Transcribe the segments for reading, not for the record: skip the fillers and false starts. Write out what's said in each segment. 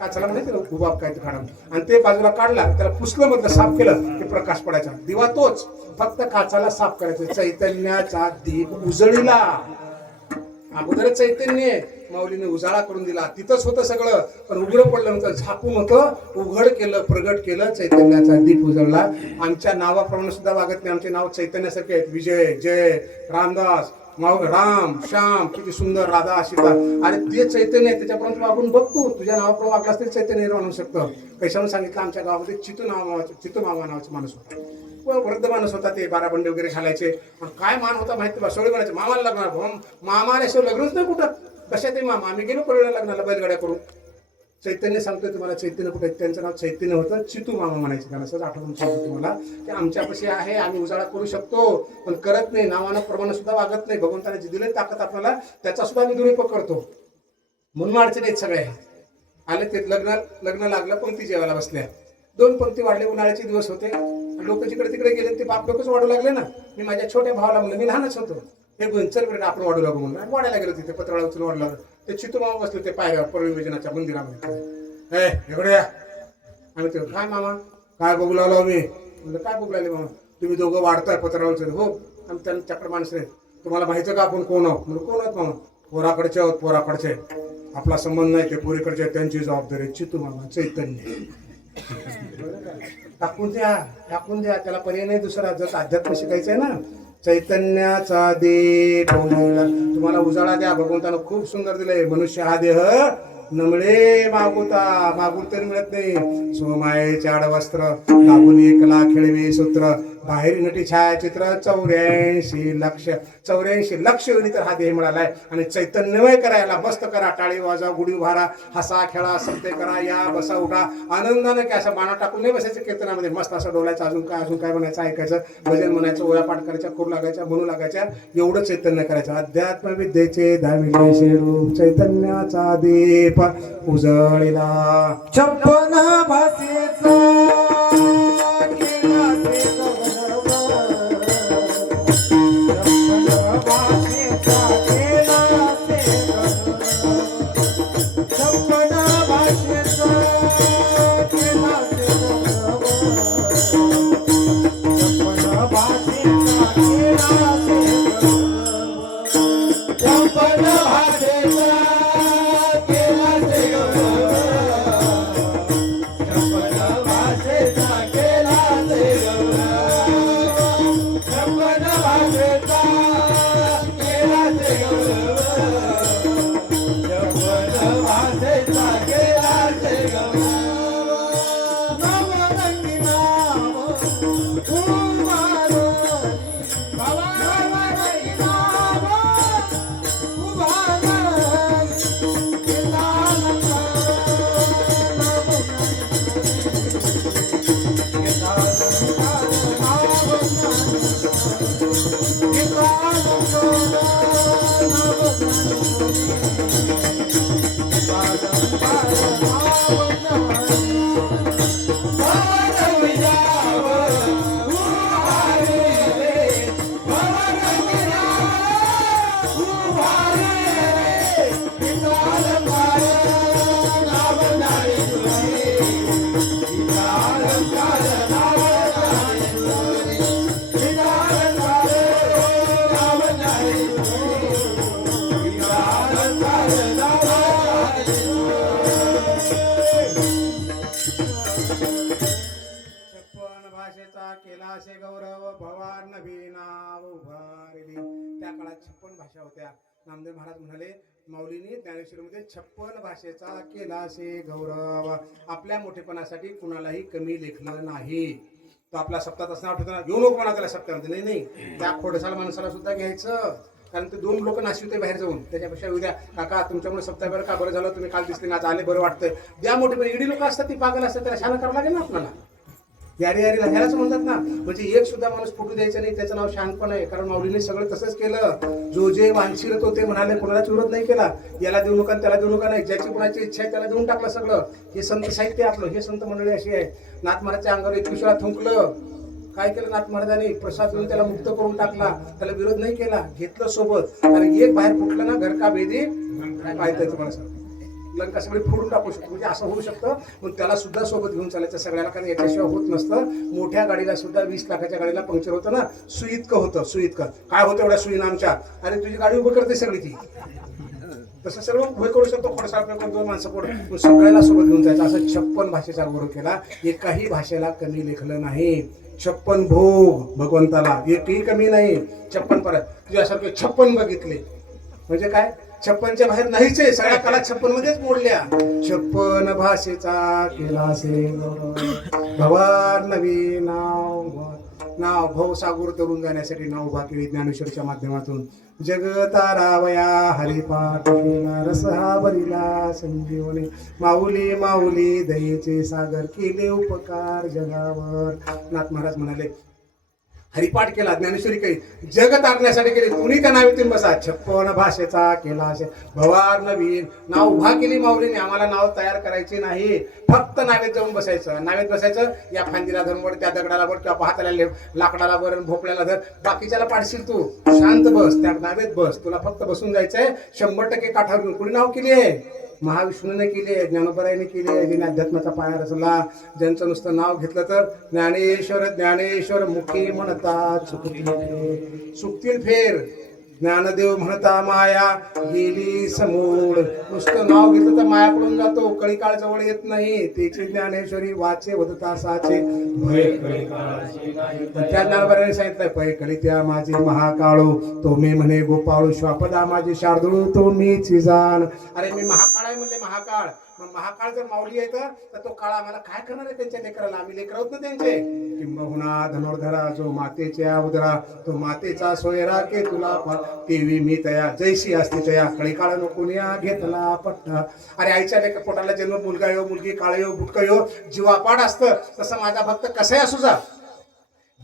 काचाला म्हणायचं ना उभा काय ते काढा, आणि ते बाजूला काढला त्याला पुसलं मधलं साफ केलं की प्रकाश पडायचा. दिवा तोच, फक्त काचाला साफ करायचं. चैतन्याचा दीप उजळीला. अगोदर चैतन्य माऊलीने उजाळा करून दिला, तिथंच होतं सगळं, पण उघडं पडलं नव्हतं, झाकून होतं, उघड केलं, प्रगट केलं, चैतन्याचा दीप उजळला. आमच्या नावाप्रमाणे सुद्धा वागत नाही, आमचे नाव चैतन्यासारखे आहेत. विजय, जय, रामदास, राम, श्याम, किती सुंदर, राधा, सीता. अरे ते चैतन्य आहे, त्याच्यापर्यंत वागून बघ तू, तुझ्या नावाप्रमाणे वागलास तरी चैतन्य निर्माण होऊ शकतं. कशावर सांगितलं, आमच्या गावामध्ये चितू मामा नावाचा माणूस होता. वृद्ध माणूस होता, ते बाराबंडे वगैरे घालायचे. पण काय मान होता माहिती बा, सगळे म्हणायचे मामाला लग्न, मामाला असं लग्नच नाही कुठं. कशा ते मामा, आम्ही गेलो पडलेल्या लग्नाला बैलगाड्या करून. चैतन्य सांगतोय तुम्हाला, चैतन्य कुठे, त्यांचं नाव चैतन्य होतं, चितू मामा म्हणायचे त्यांना. असंच आठवून सांगतो तुम्हाला की आमच्यापाशी आहे, आम्ही उजाळा करू शकतो, पण करत नाही, नावानं प्रमाणे सुद्धा वागत नाही. भगवंताने जी दिली ताकद आपल्याला, त्याचा सुद्धा आम्ही दुरुपयोग करतो. म्हणून अडचणी आहेत सगळे. आले ते लग्न लागलं, पंक्ती जेवायला बसल्या, 2 पंक्ती वाढले, उन्हाळ्याचे दिवस होते, लोक जिकडे तिकडे गेले, ते बाप लोकच वाढू लागले ना. मी माझ्या छोट्या भावाला म्हणलं, मी लहानच होतो, हे गुण चल बरं आपण वाढू लागू म्हणून वाढायला गेलो. तिथे पत्राळा उचलून वाढला. ते चितू मामा बसले ते पायऱ्यावर परविवेचनाच्या मंदिरामध्ये. इकडे या. आणि ते काय मामा काय बघू लागलो मी. म्हणलं काय बघू लागले मामा, तुम्ही दोघं वाढताय पत्राळा उचल. हो, आम्ही त्यांच्याकडे माणसं आहेत. तुम्हाला माहिती का आपण कोण आहोत. म्हणजे कोण आहोत मामा. पोराकडचे आहोत, पोराकडचे. आपला संबंध नाही, ते पोरीकडचे, त्यांची जबाबदारी. चितू मामा, चैतन्य. टाकून द्या, त्याला पर्याय नाही दुसरा. जर अध्यात्म शिकायचंय ना, चैतन्याचा दीप तुम्हाला उजाळा द्या. भगवंतानं खूप सुंदर दिलंय. मनुष्य हा देह नमळे मागून तरी मिळत नाही. सोमायेचे आडवस्त्र, लागून 1 लाख खेळवे सूत्र, बाहेर नटी छायाचित्र, 84 लक्ष वेळी तर हा देह मिळालाय. आणि चैतन्यमय करायला मस्त करा, टाळी वाजा, गुढी उभारा, हसा खेळा, सत्य करा, या बसा उठा आनंदानं. की असं बाणा टाकून नाही बसायचं कीर्तनामध्ये, मस्त असं डोलायचं, अजून काय म्हणायचं, ऐकायचं, भजन म्हणायचं, ओळ्या पाठ करायच्या, खूर लागायच्या, म्हणू लागायच्या, एवढं चैतन्य करायचं. अध्यात्म विद्येचे 10 रूप, चैतन्याचा दीप उजळीला. 56 भाषेचा केलासे गौरव भवान नवी नाव उभारली. त्या काळात 56 भाषा होत्या. नामदेव महाराज म्हणाले, माऊलींनी ज्ञानेश्वरीमध्ये 56 भाषेचा केलासे गौरव. आपल्या मोठेपणासाठी कुणालाही कमी लेखलं नाही. तो आपला सप्ताह असं आठवतो ना, घेऊ नको म्हणा त्याला सप्ताहामध्ये. नाही, त्या खोडसाल माणसाला सुद्धा घ्यायचं. कारण ते 2 लोक नाशिवते बाहेर जाऊन, त्याच्यापेक्षा उद्या काका तुमच्यामुळे सप्ताह बरं का बरं झालं, तुम्ही काल दिसले ना, आज आले, बरं वाटतंय. द्या मोठे इडी लोक असतात, ती पागल असतात, त्याला शान करावं लागेल ना आपल्याला. यारीला ह्यालाच म्हणतात ना. म्हणजे एक सुद्धा माणूस फुटू द्यायचा नाही, त्याचं नाव शहाणपण आहे. कारण माऊलीने सगळं तसंच केलं. जो जे वांछित होतो ते म्हणाले, कोणालाच विरोध नाही केला. याला देऊ नका त्याला देऊ नका नाही, ज्याची कोणाची इच्छा आहे त्याला देऊन टाकलं सगळं. हे संत साहित्य आपलं, हे संत मंडळी अशी आहे. नाथ महाराजच्या अंगावर 21 वेळा थुंकलं. काय केलं नाथ महाराजांनी, प्रसाद देऊन त्याला मुक्त करून टाकला. त्याला विरोध नाही केला, घेतलं सोबत. कारण एक बाहेर फुटलं ना, घर का भेदी काय पाहताय तुम्हाला सांग. लंका सगळी फोडून टाकू शकतो, म्हणजे असं होऊ शकतं. पण त्याला सुद्धा सोबत घेऊन चालायचं सगळ्याला, कारण याच्याशिवाय होत नसतं. मोठ्या गाडीला सुद्धा 20 लाखाच्या गाडीला पंक्चर होतं ना, सुईतकं होतं. सुईतकं काय होतं एवढ्या सुईनं आमच्या? अरे तुझी गाडी उभं करते सगळी ती. तसं सर्व उभे करू शकतो. खोडसाळ दोन माणसं पोड सगळ्याला सोबत घेऊन जायचं. असं 56 भाषेचा गौरव केला. एकाही भाषेला कमी लेखलं नाही. 56 भोग भगवंताला, एकही कमी नाही. 56 परत तुझ्यासारखे 56 बघितले म्हणजे काय? 56च्या बाहेर नाहीच आहे. सगळ्या कला 56 मध्येच मोडल्या. 56 भाषेचा केला से भवार नवी नाव भवसागर तरुण जाण्यासाठी नाव उभा केली ज्ञानेश्वरीच्या माध्यमातून. जगतारावया हरिपाठ केला रस हा भरिला संजीवनी. माऊली माऊली दयेचे सागर केले उपकार जगावर. नाथ महाराज म्हणाले हरिपाठ केला, ज्ञानेश्वरी काही जग तारण्यासाठी केली. तुम्ही त्या नावेतून बसा. 56 भाषेचा केला असे भवार नवीन नाव उभा केली माऊलीने. आम्हाला नाव तयार करायची नाही, फक्त नावेत जाऊन बसायचं. नावेत बसायचं, या फांदीला धरून वर, त्या दगडाला वर, किंवा हाताला लाकडाला वर, भोपळ्याला धर. बाकीच्याला पाडशील तू, शांत बस, त्या नावेत बस. तुला फक्त बसून जायचंय. 100% काठावर घेऊन. कुणी नाव केली आहे? महाविष्णूने केली आहे, ज्ञानोबरायने केली आहे. ज्याने अध्यात्माचा पाया रचला. ज्यांचं नुसतं नाव घेतलं तर ज्ञानेश्वर ज्ञानेश्वर मुखी म्हणता चुकतील फेर. ज्ञानदेव म्हणता माया गेली समोर. नुसतं नाव घेतलं तर माया पडून जातो, कळीकाळ जवळ येत नाही. त्याची ज्ञानेश्वरी वाचे वदता साचे भय त्या ज्ञानोबरायने सांगितलंय पै कळित्या माझी महाकाळू तो मी म्हणे गोपाळू. श्वापदा माझी शार्दूळ तो मीच जाण. अरे मी महाकाळ आहे म्हणले, महाकाळ. मग महाकाळ जर माऊली आहे तर तो काळ आम्हाला काय करणार आहे त्यांच्या लेकराला? आम्ही लेकर आहोत ना त्यांचे. किंबहुना धनुर्धरा जो मातेच्या उदरा तो मातेचा सोयरा के तुला तेवी मी तया जैशी असते तया कळी काळ नकोनिया घेतला पट्टा. अरे आईच्या लेकर पोटाला जन्म मुलगा यो मुलगी काळ यो बुटका यो जीवापाड असतं. तसं माझा भक्त कसाही असू जा,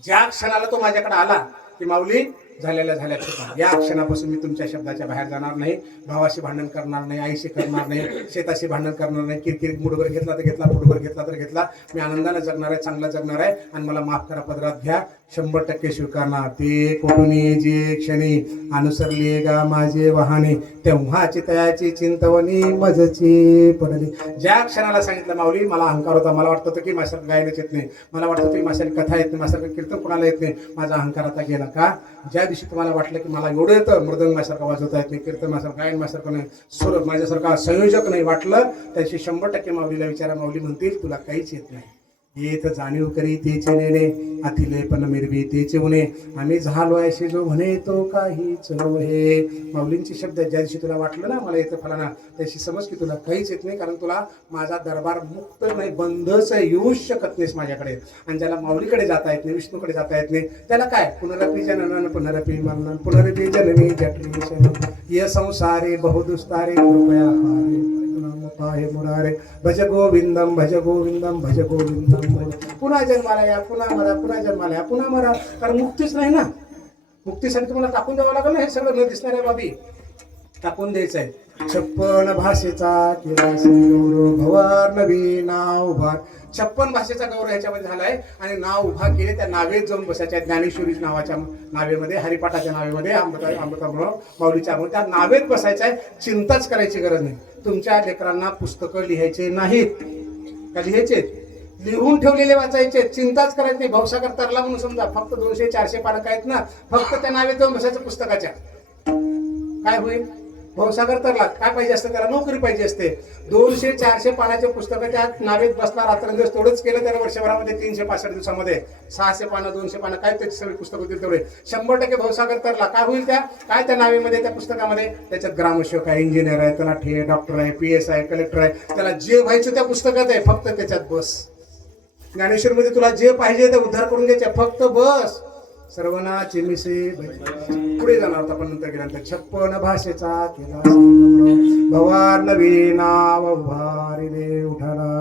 ज्या क्षणाला तो माझ्याकडे आला की माऊली झालेल्या चुका, या क्षणापासून मी तुमच्या शब्दाच्या बाहेर जाणार नाही. भावाशी भांडण करणार नाही, आईशी करणार नाही, शेताशी भांडण करणार नाही. किरकिर मुठभर घेतला तर घेतला, फुटभर घेतला तर घेतला. मी आनंदाने जगणार आहे, चांगला जगणार आहे. आणि मला माफ करा पदरात घ्या. 100% स्वीकारणार. ते कोटुनी जे क्षणी अनुसरले गा माझे वाहने तेव्हाची तयाची चिंतवणी मजची पडली. ज्या क्षणाला सांगितलं माऊली मला अहंकार होता, मला वाटत होतं की माझ्यासारखं गायलाच येत नाही, मला वाटत होतं की माझ्यासारखी कथा येत नाही, माझ्यासारखं कीर्तन कोणाला येत नाही, माझा अहंकार आता गेला का? ज्या दिवशी तुम्हाला वाटलं की मला एवढं येतं, मृदंग माझ्यासारखं वाजवता येत नाही, कीर्तन माझ्यासारखं गायन माझ्यासारखं नाही, सुर माझ्यासारखा संयोजक नाही वाटलं, त्याशी 100% माऊलीला विचारा. माऊली म्हणतील तुला काहीच येत नाही. येत जाणीव करी तेचे नेणे अथिले पण मिरवी तेचे उणे. आम्ही झालो असे जो म्हणे तो काहीच नव्हे. माऊलींचे शब्द ज्या दिवशी तुला वाटलं ना मला येतं फलाना, त्याशी समज की तुला काहीच येत नाही, कारण तुला माझा दरबार मुक्त नाही, बंधच येऊच शकत नाहीस माझ्याकडे. आणि ज्याला माऊलीकडे जाता येत नाही, विष्णूकडे जाता येत नाही, त्याला काय पुनरपी जनन पुनरपी मरणन पुनरपी जननी जटली ये संसारे बहुदुस्तारे कृपया पाहे मुरारे भज गोविंदम भज गोविंदम भज गोविंदम. पुन्हा जन्माला या, पुन्हा मरा, पुन्हा जन्माला या, पुन्हा मरा. कारण मुक्तीच नाही ना. मुक्तीसाठी तुम्हाला टाकून द्यावं लागेल ना, हे सगळं न दिसणाऱ्या बाबी टाकून द्यायचं आहे. 56 भाषेचा केला गौरव भवार नवी नाव उभार. 56 भाषेचा गौरव ह्याच्यामध्ये झालाय. आणि नाव उभा केले, त्या नावेत जाऊन बसायच्या. ज्ञानेश्वरी नावाच्या नावेमध्ये, हरिपाठाच्या नावेमध्ये, अमृतामुळं माऊलीच्या त्या नावेत बसायचं आहे. चिंताच करायची गरज नाही. तुमच्या लेकरांना पुस्तकं लिहायचे नाहीत का? लिहायचे, लिहून ठेवलेले वाचायचे, चिंताच करायची नाही. भवसागर तरला म्हणून समजा, फक्त 200-400 पानं काय आहेत ना, फक्त त्या नावेत जाऊन बसायचं पुस्तकाच्या. काय होईल? भवसागर तरला काय पाहिजे असतं त्याला? नोकरी पाहिजे असते. 200-400 पानाचे पुस्तकं त्या नावेत बसला, रात्रंदिवस तेवढंच केलं त्यानं वर्षभरामध्ये. 365 दिवसामध्ये 600 पानं 200 पानं काय त्याची सगळी पुस्तकं होतील तेवढे. 100% भवसागर तरला. काय होईल त्या नावेमध्ये, त्या पुस्तकामध्ये? त्याच्यात ग्रामसेवक आहे, इंजिनियर आहे, तलाठी आहे, डॉक्टर आहे, PS आहे, कलेक्टर आहे. त्याला जे व्हायचं त्या पुस्तकात आहे, फक्त त्याच्यात बस. ज्ञानेश्वरमध्ये तुला जे पाहिजे ते उद्धार करून घ्यायचे, फक्त बस. सर्वनाचे मिसे पुढे जाणार होता पण नंतर गेल्यानंतर 56 भाषेचा केला भवार नवी नाव उभारी रे उठाला.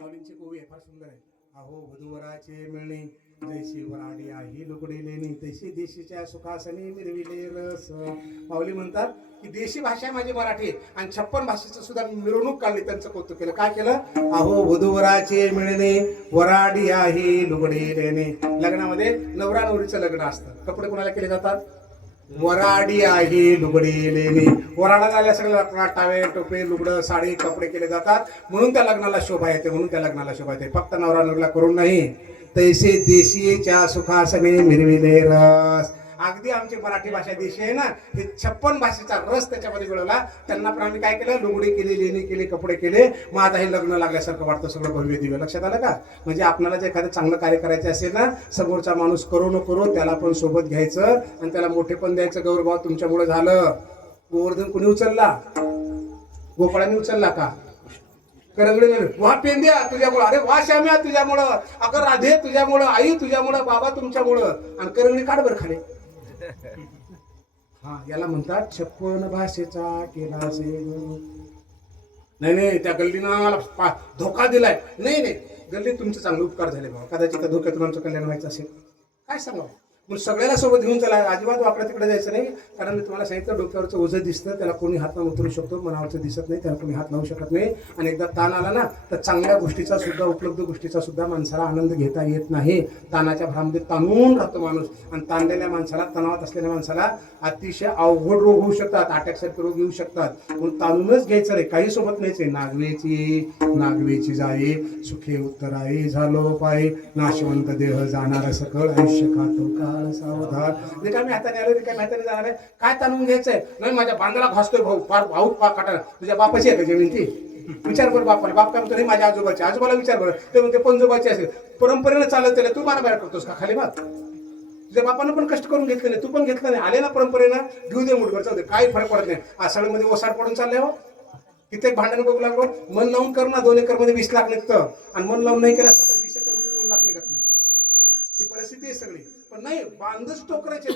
माऊलींची कोवी आहे, फार सुंदर आहे. अहो वधूवराचे मिळणे जैशी वराडी आहे लुगडी लेणी तैशी देशीच्या सुखासनी मिरविले रस. माऊली म्हणतात की देशी भाषा आहे माझी मराठी आणि 56 भाषेचं सुद्धा मिरवणूक काढली, त्यांचं कौतुक केलं. काय केलं? अहो वधूवराचे मिळणे वराडी आहे लुगडी लेणे. लग्नामध्ये नवरा नवरीचं लग्न असतं, कपडे कोणाला केले जातात? वराडी आहे लुगडी लेणी. वराडा झाल्या सगळ्या टावे टोपे लुगडं साडी कपडे केले जातात, म्हणून त्या लग्नाला शोभा येते, म्हणून त्या लग्नाला शोभा येते. फक्त नवरा नवरीला करून नाही, तैसे देशीच्या सुखासने मिरविले रस. अगदी आमची मराठी भाषा देशी आहे ना, हे 56 भाषेचा रस त्याच्यामध्ये मिळवला. त्यांना पण आम्ही काय केलं? लुगडी केली, लेणी केली, कपडे केले. मग आता हे लग्न लागल्यासारखं वाटतं, सगळं भव्य दिव्य. लक्षात आलं का? म्हणजे आपल्याला जे एखादं चांगलं कार्य करायचं असेल ना, समोरचा माणूस करो न करो त्याला पण सोबत घ्यायचं आणि त्याला मोठे पण द्यायचं. गौरव तुमच्यामुळे झालं. गोवर्धन कोणी उचलला? गोपाळाने उचलला का? करंगडीने वा पेंद्या तुझ्यामुळं, अरे वा श्याम्या तुझ्यामुळं, अगं राधे तुझ्यामुळं, आई तुझ्यामुळं, बाबा तुमच्यामुळं. आणि करंगडी काढ बरं खाली. हा, याला म्हणतात 56 भाषेचा केला से. नाही नाही, त्या गल्लीना धोका दिलाय. नाही नाही, गल्ली तुमचे चांगले उपकार झाले बाबा. कदाचित त्या धोक्यातून आमचं कल्याण व्हायचं असेल, काय सांगा. मग सगळ्याला सोबत घेऊन चला, अजिबात वाकडं तिकडे जायचं नाही. कारण मी तुम्हाला सांगितलं, डोक्यावरचं ओझं दिसतं, त्याला कोणी हात लावून उतरू शकतो, मनावरचं दिसत नाही, त्याला कोणी हात लावू शकत नाही. आणि एकदा ताण आला ना, तर चांगल्या गोष्टीचा सुद्धा, उपलब्ध गोष्टीचा सुद्धा माणसाला आनंद घेता येत नाही. ताणाच्या भ्रामध्ये ताणून राहतो माणूस. आणि ताणलेल्या माणसाला, तणावात असलेल्या माणसाला अतिशय अवघड रोग होऊ शकतात, अटॅकसारखे रोग येऊ शकतात. म्हणून ताणूनच घ्यायचं रे, काही सोबत न्यायचे. नागवेची जाये सुखे उत्तराई झालो पायी, नाशवंत देह जाणार सकळ आयुष्य खातो का सावधान. रिकामी हाताने आलो, रिकामी हाताने जाणार आहे. काय ताणून घ्यायचंय? नाही माझ्या बांधाला घासतोय भाऊ, फार भाऊ काटा. तुझ्या बापाची आहे का जमीन ती? विचार कर बापाला. बाप काय म्हणतो? नाही माझ्या आजोबाची. आजोबाला विचार बरं, ते म्हणते पंजोबाची असेल. परंपरेनं चालत त्याला तू बारा बाहेर करतोस का खाली? बाप तुझ्या बापानं पण कष्ट करून घेतले नाही, तू पण घेतलं नाही. आले ना परंपरेनं, घेऊ दे मुठभर, जाऊ दे, काही फरक पडत नाही. आषाढीमध्ये ओसाड पडून चालले हो, कित्येक भांडण बघू लागलो. मन लावून कर ना, 2 एकरमध्ये 20 लाख निघतं. आणि मन लावून नाही केलं असतं तर 20 एकरमध्ये 2 लाख निघत नाही. ही परिस्थिती आहे सगळी. पण नाही, बांधच टोकरायचे.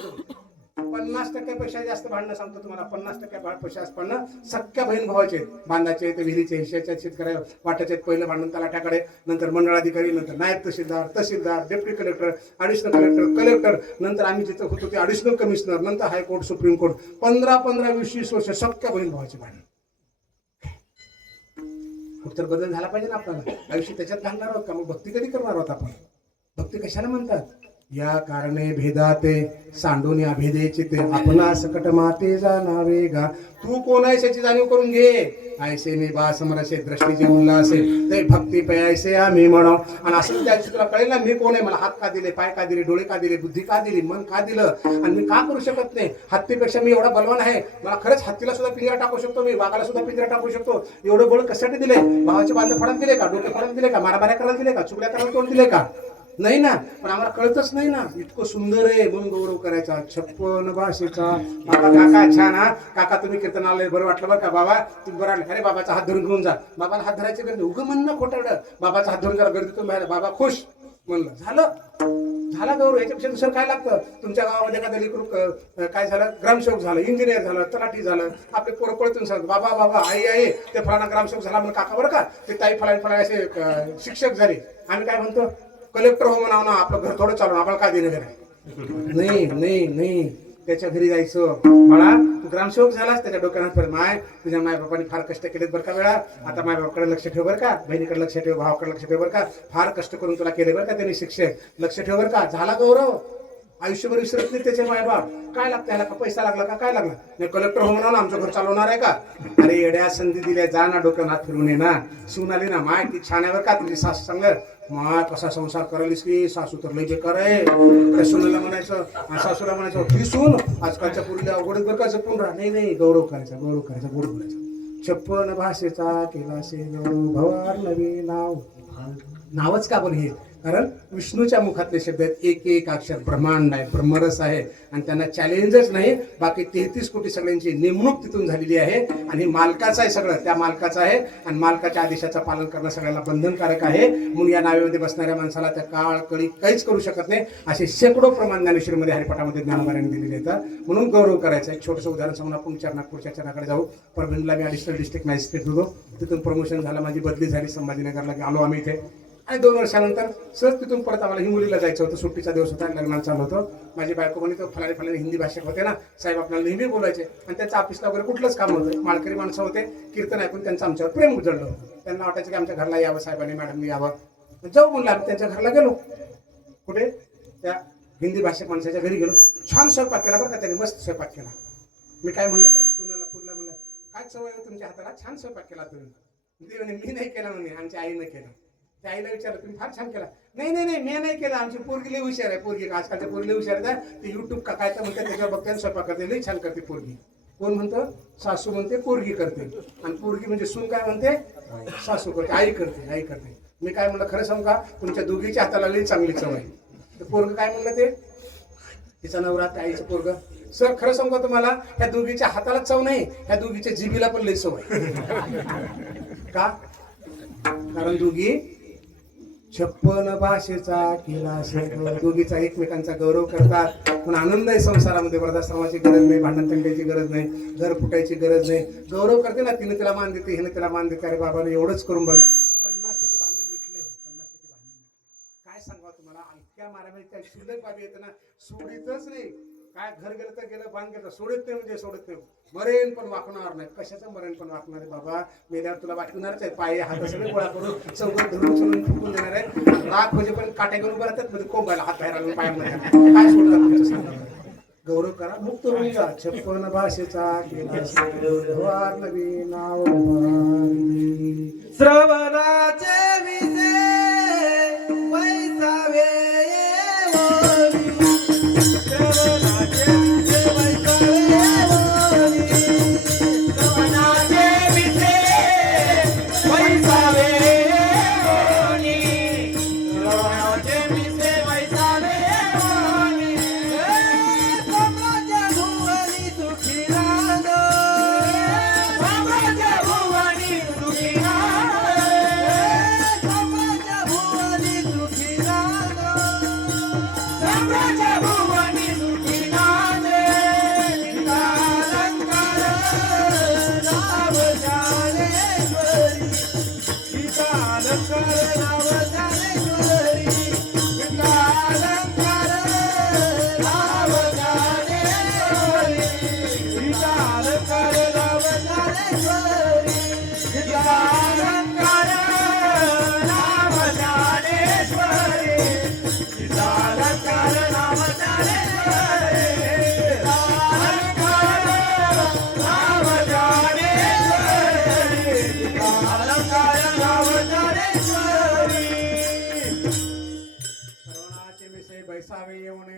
50% जास्त भांडणं सांगतो तुम्हाला. 50% पण सख्या बहीण भावाचे बांधाचे, ते विहिरीचे, हिश्याच्या, शेतकऱ्या वाट्याचे. पहिलं भांडण तलाठ्याकडे, नंतर मंडळाधिकारी, नंतर नायब तहसीलदार, डेप्युटी कलेक्टर, ॲडिशनल कलेक्टर, नंतर आम्ही जिथं होतो ते ॲडिशनल कमिशनर, नंतर हायकोर्ट, सुप्रीम कोर्ट. 15-20 वर्ष सख्या बहीण भावाचे भांडण. कुठतर बदल झाला पाहिजे ना आपल्याला. आयुष्य त्याच्यात घालणार आहोत का? मग भक्ती कधी करणार आहोत आपण? भक्ती कशाला म्हणतात? या कारणे भेदाते सांडून या भेदेचे ते आपला सकट माते जाणावे गा. तू कोण आहेस याची जाणीव करून घे. ऐसे मी बा समरसे दृष्टीचे उल्हासे ते भक्ती पैसे आम्ही म्हणू. आणि असं त्या तुला कळेल ना, मी कोण आहे, मला हात का दिले, पाय का दिले, डोळे का दिले, बुद्धी का दिली, मन का दिलं, आणि मी का करू शकत नाही. हत्तीपेक्षा मी एवढा बलवान आहे. मला खरंच हत्तीला सुद्धा पिंजरा टाकू शकतो, मी वाघाला सुद्धा पिंजरा टाकू शकतो. एवढं बळ कशासाठी दिले? भावाचे बांध फडात दिले का? डोके फडात दिले का? मारामाऱ्या करायला दिले का? चुकल्या करायला तोड दिले का? नाही ना. पण आम्हाला कळतच नाही ना. इतकं सुंदर आहे म्हणून गौरव करायचा. 56 भाषेचा. बाबा काका छान. हा काका, तुम्ही कीर्तनालय बरं वाटलं बरं का बाबा, तुम्ही बरं आले. अरे बाबाचा हात धरून घेऊन जा. बाबाला हात धरायचे गरज उगं म्हणणं खोटारडं. बाबाचा हात धरून जरा गर्दीतून बाहेर, बाबा खुश म्हणलं, झाला गौरव. याच्यापेक्षा दुसरं काय लागतं? तुमच्या गावामध्ये एखाद्या लेकरू काय झालं, ग्रामसेवक झालं, इंजिनियर झालं, तलाठी झालं, आपले पोरं पळतून सांगतात बाबा बाबा आई ते फलाना ग्रामसेवक झाला म्हणून काका बरं का, ते ताई फलाना असे शिक्षक झाले. आम्ही काय म्हणतो? कलेक्टर हो म्हणावं ना, आपलं घर थोडं चालू, आपल्याला काय देणं घर नाही. नाही नाही, त्याच्या घरी जायचं. बाळा तू ग्रामसेवक झालास, त्याच्या डोक्यात माय तुझ्या मायबापांनी फार कष्ट केलेत बरं का वेळा. आता मायबापाकडे लक्ष ठेव बरं का, बहिणीकडे लक्ष ठेव, भावाकडे लक्ष ठेव बरं का. फार कष्ट करून तुला केले बरं का त्यांनी शिक्षक, लक्ष ठेव बरं का. झाला गौरव. आयुष्यभर विसरत नाही त्याचे मायबाप. काय लागतं ह्याला? का पैसा लागला का? काय लागला? नाही कलेक्टर हो म्हणा ना, आमचं घर चालवणार आहे का? अरे येड्या, संधी दिल्या, जा ना, डोक्यात हात फिरून ये ना. शिवून आली ना माय, ती छान आहे बरं का तुझी सास. चांगलं माय कसा संसार करायलीस की, सासू तर लई बेकार आहे. त्या सुनेला म्हणायचं, सासूला म्हणायचं ही सून आजकालच्या पुरीला अवघडच बरं का, जपून राहा. नाही, गौरव करायचा, गोड बोलायचा. 56 भाषेचा केला से गौरव, भवार नवे नाव. नावच का बरं हे? कारण विष्णूच्या मुखातले शब्द आहेत, एक एक अक्षर ब्रह्मांड आहे, ब्रह्मरस आहे आणि त्यांना चॅलेंजच नाही. बाकी 33 कोटी सगळ्यांची नेमणूक तिथून झालेली आहे आणि मालकाचं आहे सगळं, त्या मालकाचं आहे आणि मालकाच्या आदेशाचं पालन करणं सगळ्याला बंधनकारक आहे. म्हणून या नावेमध्ये बसणाऱ्या माणसाला त्या काळ कळी काहीच करू शकत नाही. असे शेकडो प्रमाण ज्ञानेश्वरीमध्ये हरिपाठामध्ये ज्ञानोबाऱ्यांनी दिलेले येतात. म्हणून गौरव करायचा. एक छोटंसं उदाहरण सांगून आपण नागपूरच्या चरणाकडे जाऊ. परभणीला मी ॲडिशनल डिस्ट्रिक्ट मॅजिस्ट्रेट होतो. तिथून प्रमोशन झालं, माझी बदली झाली, संभाजीनगरला आलो आम्ही इथे. आणि 2 वर्षानंतर सहज तिथून परत आम्हाला हिंगोलीला जायचं होतं. सुट्टीचा दिवस होता, लग्नाला चालू होतं. माझी बायको म्हणे तो फलाने हिंदी भाषिक होते ना साहेब, आपल्याला नेहमी बोलायचे आणि त्यांच्या ऑफिसला वगैरे कुठलंच काम होतं. माळकरी माणसं होते, कीर्तन ऐकून त्यांचं आमच्यावर प्रेम उजळलं होतं. त्यांना वाटायचं की आमच्या घरला यावं साहेबांनी, मॅडमनी यावं. जाऊ म्हणलं, आम्ही त्यांच्या घरला गेलो. कुठे? त्या हिंदी भाषिक माणसाच्या घरी गेलो. छान स्वयंपाक केला बरं का त्यांनी, मस्त स्वयंपाक केला. मी काय म्हणलं त्या सुनाला पुरला, म्हणलं काय चव आहे तुमच्या हाताला, छान स्वयंपाक केला तुम्ही. ती म्हणे मी नाही केला, म्हणे आमच्या आईनं केला. त्या आईला विचारलं तुम्ही फार छान केला. नाही नाही नाही मी नाही केला, आमची पोरगी लई हुशार आहे. पोरगी आजकालच्या पोरगी लई हुशार आहे, ते युट्यूब का काय तर म्हणतात त्याच्यावर बघते स्वयंपाक करते, लई छान करते पोरगी. कोण म्हणतं? सासू म्हणते पोरगी करते आणि पोरगी म्हणजे सून काय म्हणते? सासू करते, आई करते, आई करते. मी काय म्हणलं खरं सांगू का, तुमच्या दोघीच्या हाताला लई चांगली चव आहे. तर पोरग काय म्हणलं ते? तिचा नवरा, त्या आईचं पोरग. सर खरं सांगू का तुम्हाला, ह्या दोघीच्या हाताला चव नाही, ह्या दोघीच्या जिभीला पण लई चव आहे. का? कारण दोघी 56 भाषेचा केला दोघीचा एकमेकांचा गौरव करतात. पण आनंद आहे संसारामध्ये. वृद्धाश्रमाची गरज नाही, भांडण तंड्याची गरज नाही, घर फुटायची गरज नाही. गौरव करते ना, तिने तिला मान देते, हिने तिला मान देते. अरे बाबाने एवढंच करून बघा, 50% भांडण मिटले, 50% भांडण मिटले. काय सांगा तुम्हाला, इतक्या मारामारी त्या शुल्लक बाबी येतं ना, सोडीतच नाही. काय घर गेलं तर गेलं, बांध गेलं, सोडत नाही म्हणजे सोडत नाही. मरेन पण वाकणार नाही. कशाचं मरेन पण वाकणार आहे बाबा? मेल्यावर तुला वाटणारच आहे. पाय हात सगळे गोळा करून चौघात धरून चलून फुकून देणार आहे. राख म्हणजे पण काट्या घेऊन उभं राहतात, म्हणजे कोंबायला हात बाहेर आला पायामध्ये. काय सोडतात तुमचं सांगा? गौरव करा, मुक्त होऊन जा. 56 भाषेचा केला नवी नाव श्रवणाचे विजे पैसावे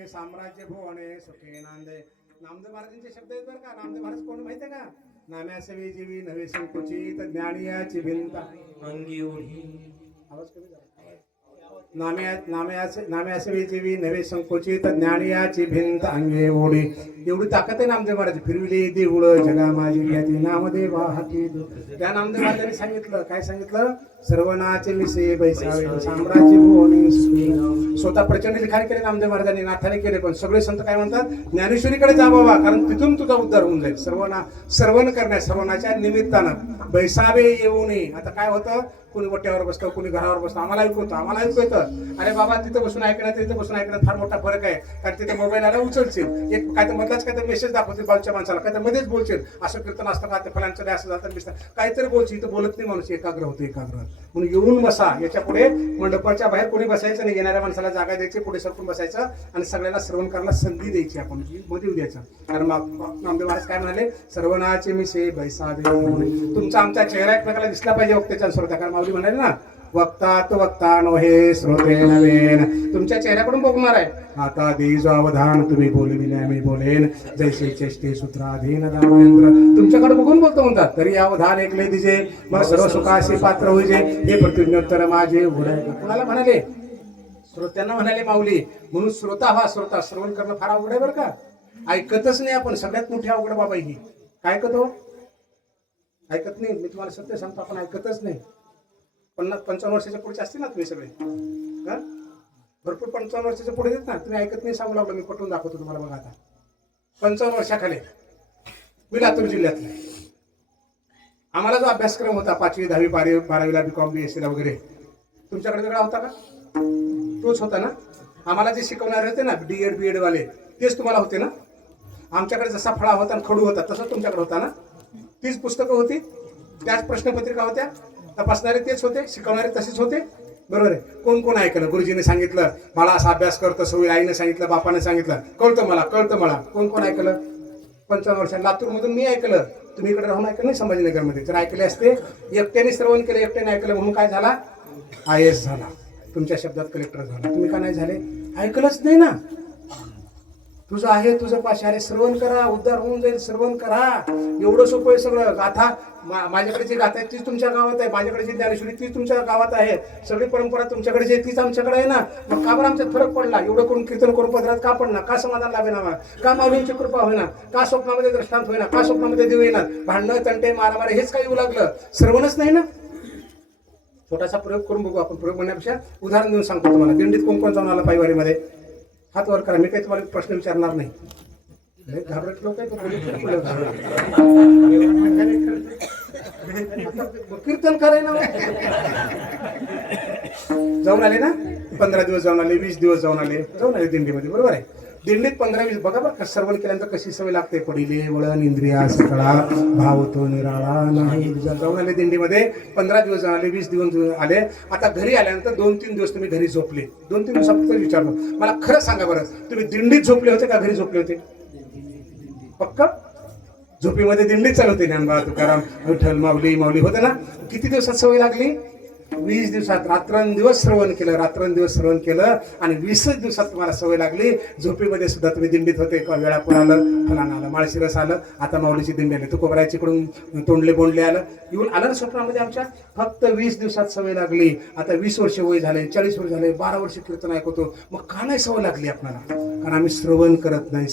साम्राज्य भुवने सुखे नांदे. नामदेव महाराजांचे शब्द आहेत बरं का. नामदेव महाराज कोण माहितीये का? नाम्यासेवी जीवी नवे संकुचित ज्ञानियाची भिंत अंगी ओढी. आवाज कमी झाला. नाम्यासेवी जीवी नवे संकुचित ज्ञानियाची भिंत अंगे ओढी. एवढी ताकद आहे नामदेव महाराज. फिरविले देऊळ जगा माझी ख्याती नामदेव हाती. त्या नामदेव महाराजांनी सांगितलं, काय सांगितलं? सर्वनाचे मिसे बैसावे साम्राज्य भुवने सुखे. स्वतः प्रचंड लिखाण केले नामदेव महाराजांनी, नाथाने केले. पण सगळे संत काय म्हणतात? ज्ञानेश्वरीकडे जा बाबा, कारण तिथून तुझा उद्धार होऊन जाईल. सर्वण करण्यास, सर्वनाच्या निमित्तानं बैसावे येऊ नये. आता काय होतं, कोणी वट्यावर बसतं, कोणी घरावर बसतं. आम्हाला ऐकू येतं. अरे बाबा, तिथं बसून ऐकण्यात तिथं बसून ऐकण्यात फार मोठा फरक आहे. कारण तिथे मोबाईल आला उचलशील, एक काय तर मधलाच काय तर मेसेज दाखवतील बाजूच्या माणसाला, काय तर मध्येच बोलशील, असं कीर्तन असतं का, ते फलांचं असं जातं दिसतं, काहीतरी बोलशील. इथं बोलत नाही माणूस, एकाग्र होतं. एकाग्र म्हणून येऊन बसा. याच्या पुढे मंडपाच्या बाहेर कोणी बसायचं नाही. येणाऱ्या माणसाला जागा द्यायची, पुढे सरकून बसायचं आणि सगळ्याला श्रवण करायला संधी द्यायची. आपण मध्ये येऊ द्यायचं. कारण नामदेव महाराज काय म्हणाले? सर्वनाचे मिसे बैसावे. तुमचा आमचा चेहरा एकमेकाला दिसला पाहिजे वक्त्याच्या स्वतः. कारण माऊली म्हणाले ना, वक्तात वक्ता नोहे श्रोते नवेन. तुमच्या चेहऱ्याकडून बघणार आहे. आता देईजो अवधान तुम्ही बोलविले मी बोलेन, जैसे चेष्टे सूत्राधीन दामेंद्र. तुमच्याकडे बघून बोलतो म्हणतात, तरी अवधान ऐकले दिजे, मग सर्व सुखाशी पात्र होईजे. हे प्रतिज्ञोत्तर माझे उघडाय. कुणाला म्हणाले? श्रोत्यांना म्हणाले माऊली. म्हणून श्रोता हा श्रोता श्रवण करणं फार अवघड आहे बरं का. ऐकतच नाही आपण. सगळ्यात मोठी अवघड बाबा ही. काय ऐकतो? ऐकत नाही. मी तुम्हाला सत्य सांगतो, आपण ऐकतच नाही. 50-55 वर्षाच्या पुढचे असतील ना तुम्ही सगळे, हा भरपूर 55 वर्षाच्या पुढे देत ना तुम्ही, ऐकत नाही सांगू लागलो. मी पटवून दाखवतो तुम्हाला. बघा आता 55 वर्षाखाली मी लातूर जिल्ह्यातले. आम्हाला जो अभ्यासक्रम होता 5वी 10वी 12वीला BCom BSc ला वगैरे, तुमच्याकडे वेगळा होता का? तोच होता ना. आम्हाला जे शिकवणारे होते ना D.Ed B.Ed वाले, तेच तुम्हाला होते ना. आमच्याकडे जसा फळा होता आणि खडू होता तसं तुमच्याकडे होता ना. तीच पुस्तकं होती, त्याच प्रश्नपत्रिका होत्या, तपासणारे तेच होते, शिकवणारे तसेच होते. बरोबर आहे. कोण कोण ऐकलं? गुरुजीने सांगितलं मला असा अभ्यास करतो, सवय आईने सांगितलं, बापाने सांगितलं, कळतं मला. कोण कोण ऐकलं? 55 वर्षात लातूरमधून मी ऐकलं. तुम्ही इकडे राहून ऐकलं नाही संभाजीनगरमध्ये. जर ऐकले असते, एकट्याने श्रवण केलं, एकट्याने ऐकलं म्हणून काय झाला? IAS झाला. तुमच्या शब्दात कलेक्टर झाला. तुम्ही का नाही झाले? ऐकलंच नाही ना. तुझं आहे, तुझं पाशी. अरे श्रवण करा, उद्धार होऊन जाईल. श्रवण करा, एवढं सोपं आहे सगळं. गाथा माझ्याकडे जी गाथा आहे तीच तुमच्या गावात आहे. माझ्याकडे जी ज्ञानेश्वरी तीच तुमच्या गावात आहे. सगळी परंपरा तुमच्याकडे जी तीच आमच्याकडे आहे ना. मग का बरं आमच्यात फरक पडला? एवढं करून कीर्तन करून पदरात का पडणार? का समाधान लाभेना? का माऊलींची कृपा होईना? का स्वप्नामध्ये दृष्टांत होईना? का स्वप्नामध्ये देव येणार? भांडणं तंटे मारामारी हेच काही येऊ लागलं? श्रवणच नाही ना. छोटासा प्रयोग करून बघू आपण. प्रयोग म्हणण्यापेक्षा उदाहरण देऊन सांगतो तुम्हाला. दिंडीत कोण कोण जाऊन आला पायवारीमध्ये? हात वर करा. मी काही तुम्हाला प्रश्न विचारणार नाही. घाबरट लोक आहे. कीर्तन करायला जाऊन आले ना. 15 दिवस जाऊन आले, 20 दिवस जाऊन आले दिंडीमध्ये. बरोबर आहे. दिंडीत 15-20 बघा बरं श्रवण केल्यानंतर कशी सवय लागते. पडिले वळण इंद्रिया सकळा, भाव तो निराळा नाही. जाऊन आले दिंडीमध्ये. 15 दिवस जाऊन आले, 20 दिवस आले. आता घरी आल्यानंतर 2-3 दिवस तुम्ही घरी झोपले. 2-3 दिवसापर्यंत विचारतो, मला खरं सांगा बरं, तुम्ही दिंडीत झोपले होते का घरी झोपले होते? पक्का झोपीमध्ये दिंडीत चालू होते. ज्ञानबा तुकाराम विठ्ठल माऊली होतं ना. किती दिवसात सवय लागली? 20 दिवसात. रात्रंदिवस श्रवण केलं आणि 20च दिवसात तुम्हाला सवय लागली. झोपेमध्ये सुद्धा तुम्ही दिंडीत होते. वेळापूर आलं, फलाना आलं, माळशिरस आलं, आता माऊलीची दिंडी आली, तुकोबरायचीकडून तोंडले बोंडले आलं, येऊन आलं ना स्वप्नामध्ये आमच्या. फक्त 20 दिवसात सवय लागली. आता 20 वर्ष वय झाले, 40 वर्ष झाले, 12 वर्ष कीर्तन ऐकतो. मग का नाही सवय लागली आपल्याला? कारण आम्ही श्रवण करत नाही.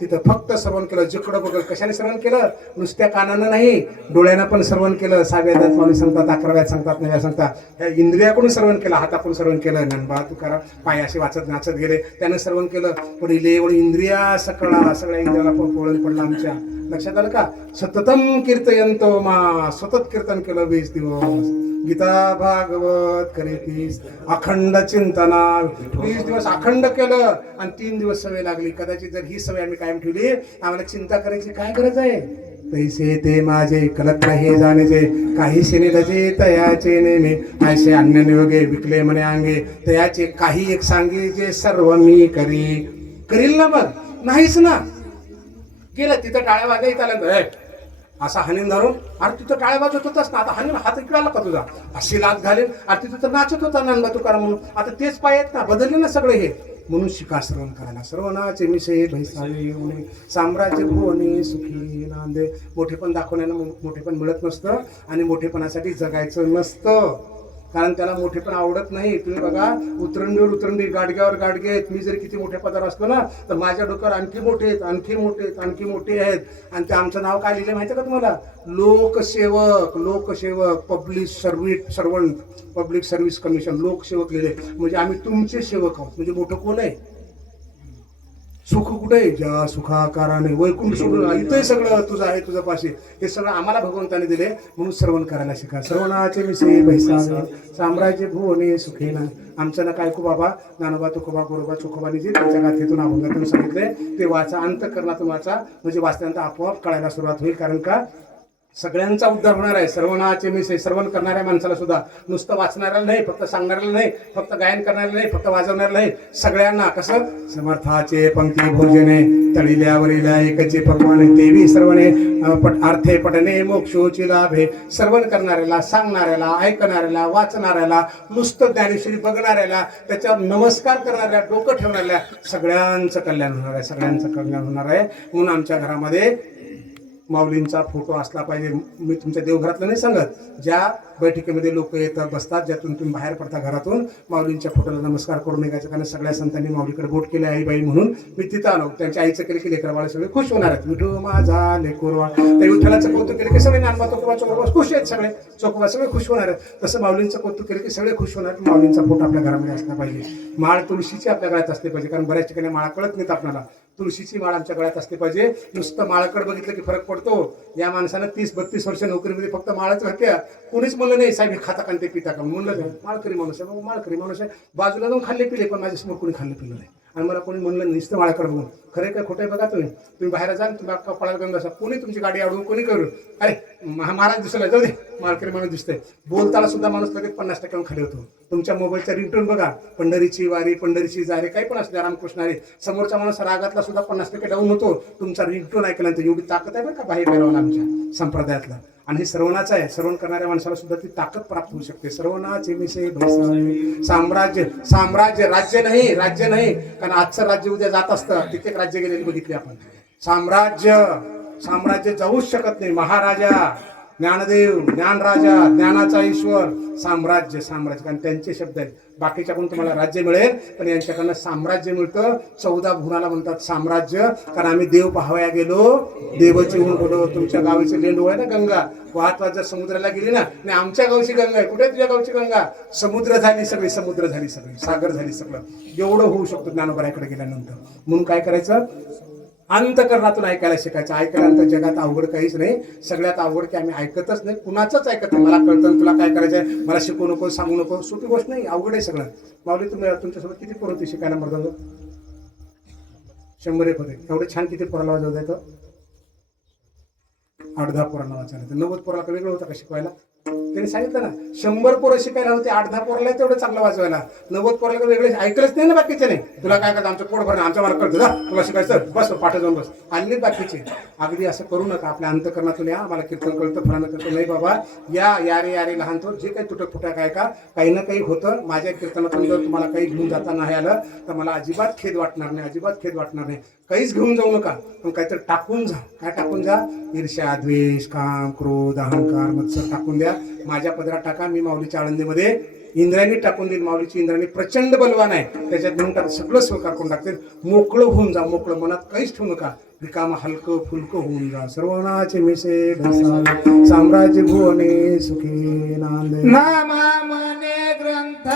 तिथं फक्त श्रवण केलं. जिकडं बघ कशाने श्रवण केलं? नुसत्या कानानं नाही, डोळ्यानं पण श्रवण केलं. 6व्या माऊली सांगतात, 11व्यात सांगतात, 9व्या सांगतात. ह्या इंद्रियाकडून श्रवण केलं. हाताकडून श्रवण केलं. ज्ञानबा तुकाराम पायाशी वाचत नाचत गेले, त्यानं श्रवण केलं. पडिले एवढी इंद्रिया सकळा, सगळ्या इंद्रियाला पोळण पडला आमच्या. लक्षात आलं का? सततम कीर्तयंतो मा, सतत कीर्तन केलं 20 दिवस. गीता भागवत करीतीस अखंड चिंतना. 20 दिवस अखंड केलं आणि 3 दिवस सवय लागली. कदाचित जर ही सवय आम्ही कायम ठेवली, आम्हाला चिंता करायची काय गरज आहे? तैसे ते माझे कलत नाही जाणीचे, काही शिने लजे तयाचे नेमे, ऐसे अन्य नियोगे विकले मने अंगे, तयाचे काही एक सांगे जे सर्व मी करील ना. मग नाहीच ना. गेलं तिथं टाळ्या वाजल्या. इथं आल्यानंतर असा हानीन धरून, अरे तिथं टाळ्या वाजत होतास ना, आता हानीन हात इकडे आला का तुझा? अशी लात घालेल. अरे तिथं तर नाचत होता ज्ञानबा तुकाराम म्हणून. आता तेच पाय आहेत ना, बदलले ना सगळे हे. म्हणून शिका श्रवण करायला. श्रवणाचे मिसे भैसावे येऊने, साम्राज्य भुवने सुखी नांदे. मोठेपण दाखवण्याला मोठेपण मिळत नसतं आणि मोठेपणासाठी जगायचं नसतं. कारण त्याला मोठेपण आवडत नाही. तुम्ही बघा, उतरंडी गाडग्यावर गाडगे. मी जर किती मोठ्या पदावर असतो ना, तर माझ्या डोक्यावर आणखी मोठे आहेत. आणि ते आमचं नाव काय लिहिलं माहिती का तुम्हाला? लोकसेवक पब्लिक सर्व्हिस कमिशन. लोकसेवक लिहिले. म्हणजे आम्ही तुमचे सेवक आहोत. म्हणजे मोठं कोण आहे? सुख कुठे आहे? ज्या सुखाकाराने वैकुंठ सोडून इथंही सगळं तुझं आहे, तुझं पाशी. हे सगळं आम्हाला भगवंताने दिले. म्हणून श्रवण करायला शिका. श्रवणाचे मिसे भैसावे, साम्राज्य भुवने सुखेना. आमचं ना काय को बाबा, ज्ञानोबा तुकोबा गोरोबा चोखोबानी जे त्यांच्या गाथेतून अभंगातून सांगितले ते वाचा, अंतःकरणातून वाचा. म्हणजे वाचल्यानंतर आपोआप कळायला सुरुवात होईल. कारण का सगळ्यांचा उद्धार होणार आहे. सर्वनाचे मिसे, श्रवण करणाऱ्या माणसाला सुद्धा, नुसतं वाचणाऱ्याला नाही, फक्त सांगणाऱ्याला नाही, फक्त गायन करणाऱ्याला नाही, फक्त वाजवणाऱ्याला नाही, सगळ्यांना कसं समर्थाचे पंक्ती भोजने तळिल्यावरील एकचे पकवान तेवी सर्वने अर्थे पटणे मोक्षोची लाभे. श्रवण करणाऱ्याला, सांगणाऱ्याला, ऐकणाऱ्याला, वाचणाऱ्याला, नुसतं ज्ञानेश्वरी बघणाऱ्याला, त्याच्यावर नमस्कार करणाऱ्या, डोकं ठेवणाऱ्या सगळ्यांचं कल्याण होणार आहे. सगळ्यांचं कल्याण होणार आहे. म्हणून आमच्या घरामध्ये माऊलींचा फोटो असला पाहिजे. मी तुमच्या देवघरातलं नाही सांगत, ज्या बैठकीमध्ये लोक येतात बसतात, ज्यातून तुम्ही बाहेर पडता घरातून, माऊलींच्या फोटोला नमस्कार करून निघायचं. कारण सगळ्या संतांनी माऊलीकडे बोट केले आईबाई म्हणून मी तिथं आलो. त्यांच्या आईचं केले की लेकरवाळे सगळे खुश होणार आहेत. विठू माझा लेकरवा, त्या विठ्ठलाचं कौतुक केलं की सगळे नानबा तोकोबा चोकोबा खुश आहेत, सगळे चोकोबा सगळे खुश होणार आहेत. तसं माऊलींचं कौतुक केलं की सगळे खुश होणार. माऊलींचा फोटो आपल्या घरामध्ये असला पाहिजे. माळ तुळशीची आपल्या गळ्यात असली पाहिजे. कारण बऱ्याच ठिकाणी माळा कळत नाहीत आपल्याला. तुळशीची माळ आमच्या गळ्यात असली पाहिजे. नुसतं माळाकडे बघितलं की फरक पडतो. या माणसानं 30-32 वर्ष नोकरीमध्ये फक्त माळच घातल्या. कोणीच म्हणलं नाही साहेब खाता का ते पिता का, म्हणलं नाही. माळकरी माणूस आहे, माळकरी माणूस आहे. बाजूला जाऊन खाल्ले पिले, पण माझ्यासमोर कोणी खाल्ले पिलं नाही. आणि मला कोणी म्हणलं नाही, नुसतं माळाकडे बघून. खरे काय खोटे बघा तुम्ही बाहेर जा, तुम्ही अख्खा पळायला गंगा असा, कोणी तुमची गाडी अडवून कोणी करू, अरे महाराज दिसला जाऊ दे, माळकरी माणूस दिसतंय. बोलताना सुद्धा माणूस लगेच 50% खाली होतो. तुमच्या मोबाईलच्या रिंगटोन बघा, पंढरीची वारी, पंढरीची जारी, काही पण असते रामकृष्णारी, समोरचा माणूस रागातला सुद्धा 50% डाऊन होतो तुमचा रिंगटोन ऐकल्यानंतर. एवढी ताकद आहे बरं का बाहेर पेरवाला आमच्या संप्रदायातला. आणि हे सर्वनाचं आहे. श्रवण करणाऱ्या माणसाला सुद्धा ती ताकद प्राप्त होऊ शकते. सर्वनाचे मिसे साम्राज्य, साम्राज्य राज्य नाही, राज्य नाही. कारण आजचं राज्य उद्या जात असतं. कित्येक राज्य गेलेली बघितली आपण. साम्राज्य, साम्राज्य जाऊच शकत नाही. महाराजा ज्ञानदेव, ज्ञानराजा, ज्ञानाचा ईश्वर, साम्राज्य, साम्राज्य. कारण त्यांचे शब्द आहेत. बाकीच्याकडून तुम्हाला राज्य मिळेल, पण यांच्याकडनं साम्राज्य मिळतं. 14 भुवनाला म्हणतात साम्राज्य. कारण आम्ही देव पाहावया गेलो, देवची होऊन बोलो. तुमच्या गावाची लेंडू आहे ना गंगा, वाहत वाहत जर समुद्राला गेली ना, नाही आमच्या गावची गंगा आहे. कुठे तुझ्या गावची गंगा? समुद्र झाली सगळी, समुद्र झाली सगळी, सागर झाली सगळं. एवढं होऊ शकतो ज्ञानोबाराकडे गेल्यानंतर. म्हणून काय करायचं? अंतकरणातून ऐकायला शिकायचं. ऐकल्यानंतर जगात अवघड काहीच नाही. सगळ्यात अवघड की आम्ही ऐकतच नाही, कुणाचंच ऐकत नाही. मला कळतं तुला काय करायचंय, मला शिकवू नको, सांगू नको, सोपी गोष्ट नाही, अवघड आहे सगळं. माऊली तुमच्यासोबत किती पोरं होती शिकायला मर्दाला? 100 होते. एवढे छान किती पोराला वाजवता येतं? 8-10 पोरांना वाचायला. 90 पोराला वेगळं होतं का शिकवायला? त्यांनी सांगितलं ना, 100 पोरं शिकायला होते, 8-10 पोराला तेवढं चांगलं वाजवायला. 90 पोराला वेगळे ऐकलंच नाही ना बाकीचे. नाही तुला काय करतं, आमचं पोट भरणं, आमच्या मला कळतं जा, तुला शिकायचं बस, पाठ जाऊन बस. आणले बाकीचे. अगदी असं करू नका. आपल्या अंतकरणातून या, मला कीर्तन कळतं, फलानं कळतं, नाही बाबा या रे यारे लहान तो, जे काही तुटक फुटक आहे का, काही ना काही होतं. माझ्या कीर्तनातून जर तुम्हाला काही घेऊन जाता नाही आलं तर मला अजिबात खेद वाटणार नाही, अजिबात खेद वाटणार नाही. काहीच घेऊन जाऊ नका, पण काहीतरी टाकून जा. काय टाकून जा? ईर्ष्या, द्वेष, काम, क्रोध, अहंकार, मत्सर टाकून द्या. माझ्या पदरात टाका. मी माऊलीच्या आळंदीमध्ये इंद्रायणी टाकून देईल. माऊलीची इंद्रायणी प्रचंड बलवान आहे, त्याच्यात घेऊन टाक, सगळं स्वीकार करून टाकते. मोकळं होऊन जा, मोकळं, मनात काहीच ठेवू नका. रिकाम हलकं फुलकं होऊन जा. सर्वनाचे मिसे ढसाले, साम्राज्य भुवने सुखे नांदे. नामा मने ग्रंथ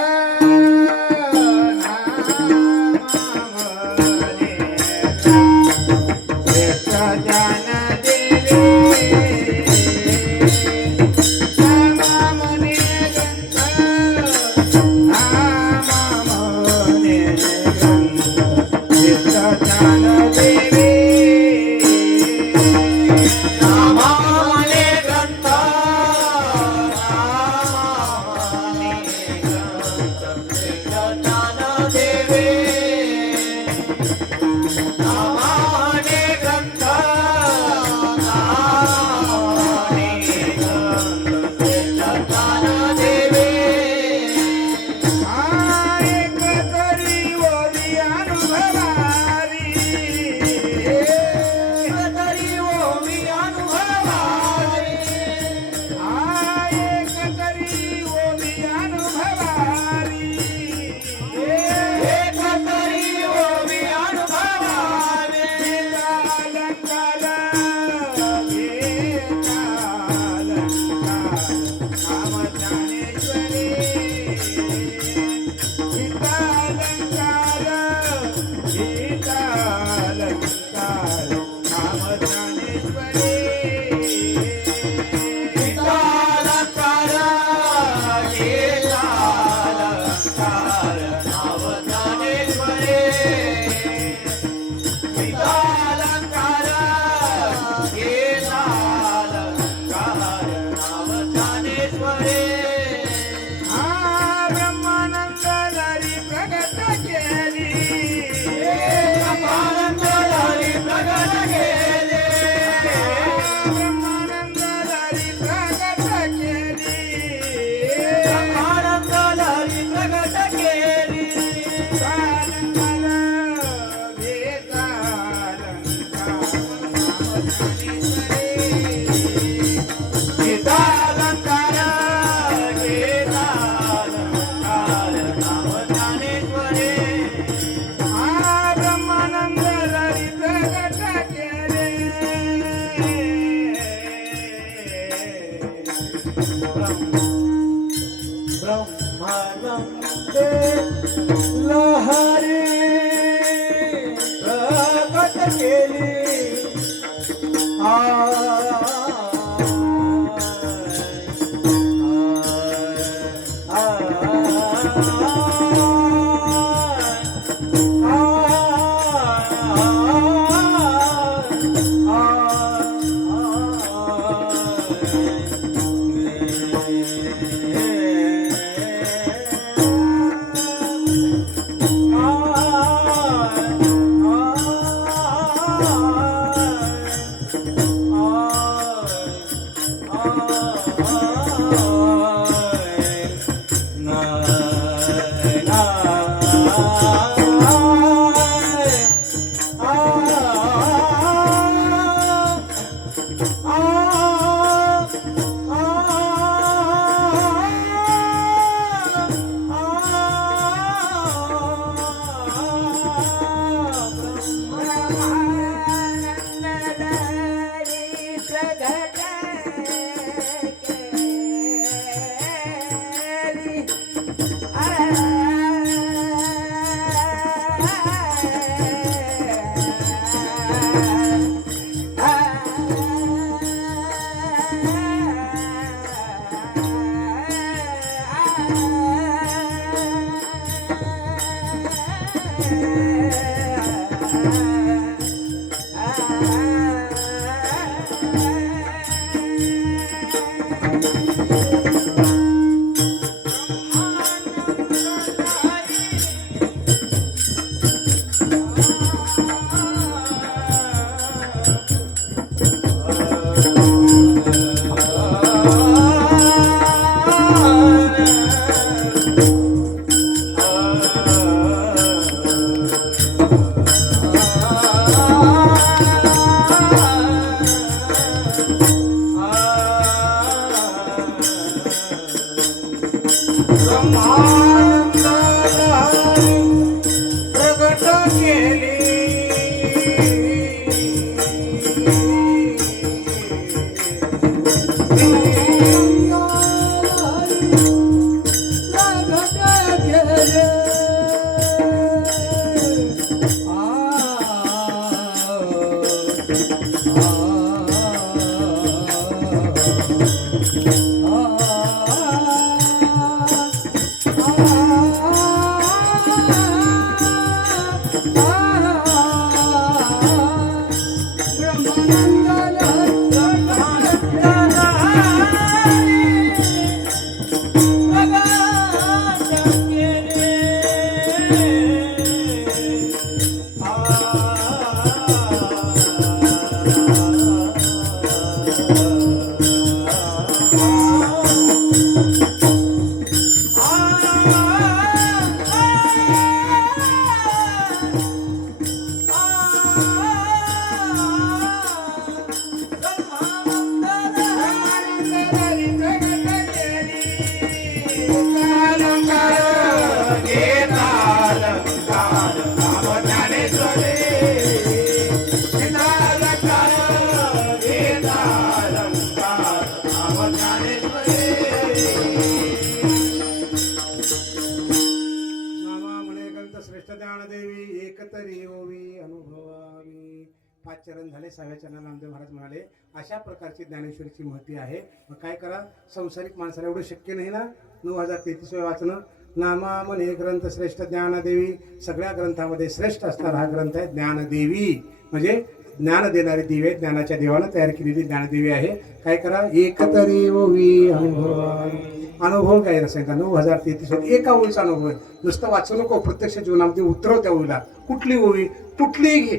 श्रेष्ठ ज्ञानदेवी एकतरी ओवी अनुभवावी. 5 चरण झाले. 6व्या चरणाला नामदेव महाराज म्हणाले अशा प्रकारची ज्ञानेश्वरीची महती आहे. मग काय करा, संसारिक माणसाला एवढं शक्य नाही ना 9033 वाचणं. नामा म्हणे ग्रंथ श्रेष्ठ ज्ञानदेवी. सगळ्या ग्रंथामध्ये श्रेष्ठ असणारा हा ग्रंथ आहे ज्ञानदेवी. म्हणजे ज्ञान देणारी देवी आहे. ज्ञानाच्या देवानं तयार केलेली ज्ञानदेवी आहे. काय करा, एकतरी ओवी अनुभवावी. अनुभव काय सांगितला 9033 एका ओळीचा अनुभव आहे. नुसतं वाचू नको, प्रत्यक्ष जीवनामध्ये उतरव त्या ओळीला. कुठली ओळी, कुठलीही घे,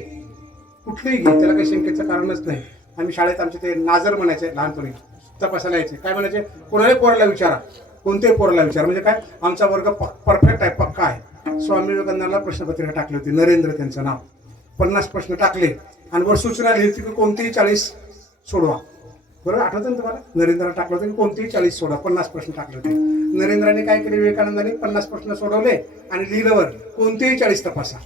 कुठलीही घे, त्याला काही शंकेचं कारणच नाही. आम्ही शाळेत आमचे ते नाजर म्हणायचे लहानपणी, तपासायला यायचे. काय म्हणायचे, कोणालाही पोराला विचारा, कोणत्याही पोराला विचारा. म्हणजे काय, आमचा वर्ग परफेक्ट आहे, पक्का आहे. स्वामी विवेकानंदांना प्रश्नपत्रिका टाकली होती, नरेंद्र त्यांचं नाव. 50 प्रश्न टाकले आणि वर सूचना लिहिली की कोणतेही 40 सोडवा. बरोबर आठवतं ना तुम्हाला, नरेंद्राला टाकलं होतं की कोणतेही 40 सोडवा. 50 प्रश्न टाकले होते. नरेंद्राने काय केले, विवेकानंदांनी 50 प्रश्न सोडवले आणि लिहिलं वर कोणतेही 40 तपासा.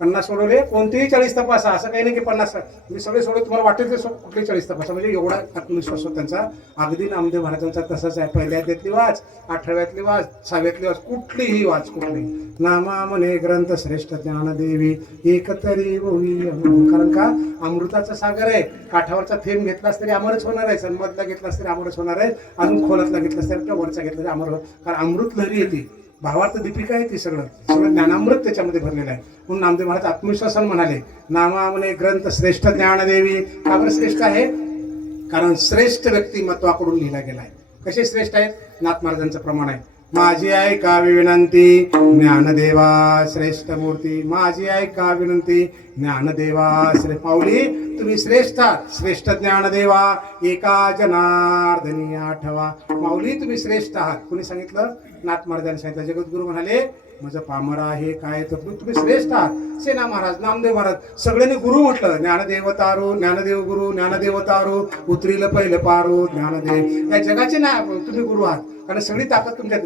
50 सोडवले, कोणतेही 40 तपासा. असं काही नाही की 50 मी सगळे सोडवले, तुम्हाला वाटेल ते कुठले 40 तपासा. म्हणजे एवढा आत्मविश्वास होता त्यांचा. अगदी नामदेव महाराजांचा तसाच आहे. पहिल्या अध्यायातली वाच, 18व्यातली वाच, 6व्यातली वाच, कुठलीही वाच, कुठलीही. नामा म्हणे ग्रंथ श्रेष्ठ ज्ञानदेवी एकतरी होई. कारण का, अमृताचा सागर आहे. काठावरचा थेंब घेतलास तरी अमरच होणार आहे. सन्मधला घेतलास तरी अमरच होणार आहे. अजून खोलातला घेतलास तरी वरचा घेतला तरी अमर. कारण अमृत लहरी येते, भावार्थ दीपिका आहे ती. सगळं ज्ञानामृत त्याच्यामध्ये भरलेलं आहे. म्हणून नामदेव महाराज आत्मविश्वासाने म्हणाले नामा म्हणे ग्रंथ श्रेष्ठ ज्ञानदेवी. का बरं श्रेष्ठ आहे, कारण श्रेष्ठ व्यक्तिमत्वाकडून लिहिला गेला आहे. कसे श्रेष्ठ आहेत, नाथ महाराजांचं प्रमाण आहे. माझी ऐकावी विनंती ज्ञानदेवा श्रेष्ठ मूर्ती. माझी ऐका विनंती ज्ञानदेवा श्रेष्ठ. माऊली तुम्ही श्रेष्ठ आहात, श्रेष्ठ ज्ञानदेवा एका जनार्दनी आठवा. माऊली तुम्ही श्रेष्ठ आहात. कुणी सांगितलं, नाथ महाराजांनी सांगितलं. जगद्गुरु म्हणाले माझं पामर आहे काय, तर तुम्ही श्रेष्ठ आहात. सेना महाराज, नामदेव महाराज सगळ्यांनी गुरु म्हटलं. ज्ञानदेवतारो, ज्ञानदेव गुरु, ज्ञानदेवतारो उतरील पहिलं पारो ज्ञानदेव. या जगाचे ना तुम्ही गुरु आहात, कारण सगळी ताकद तुमच्यात.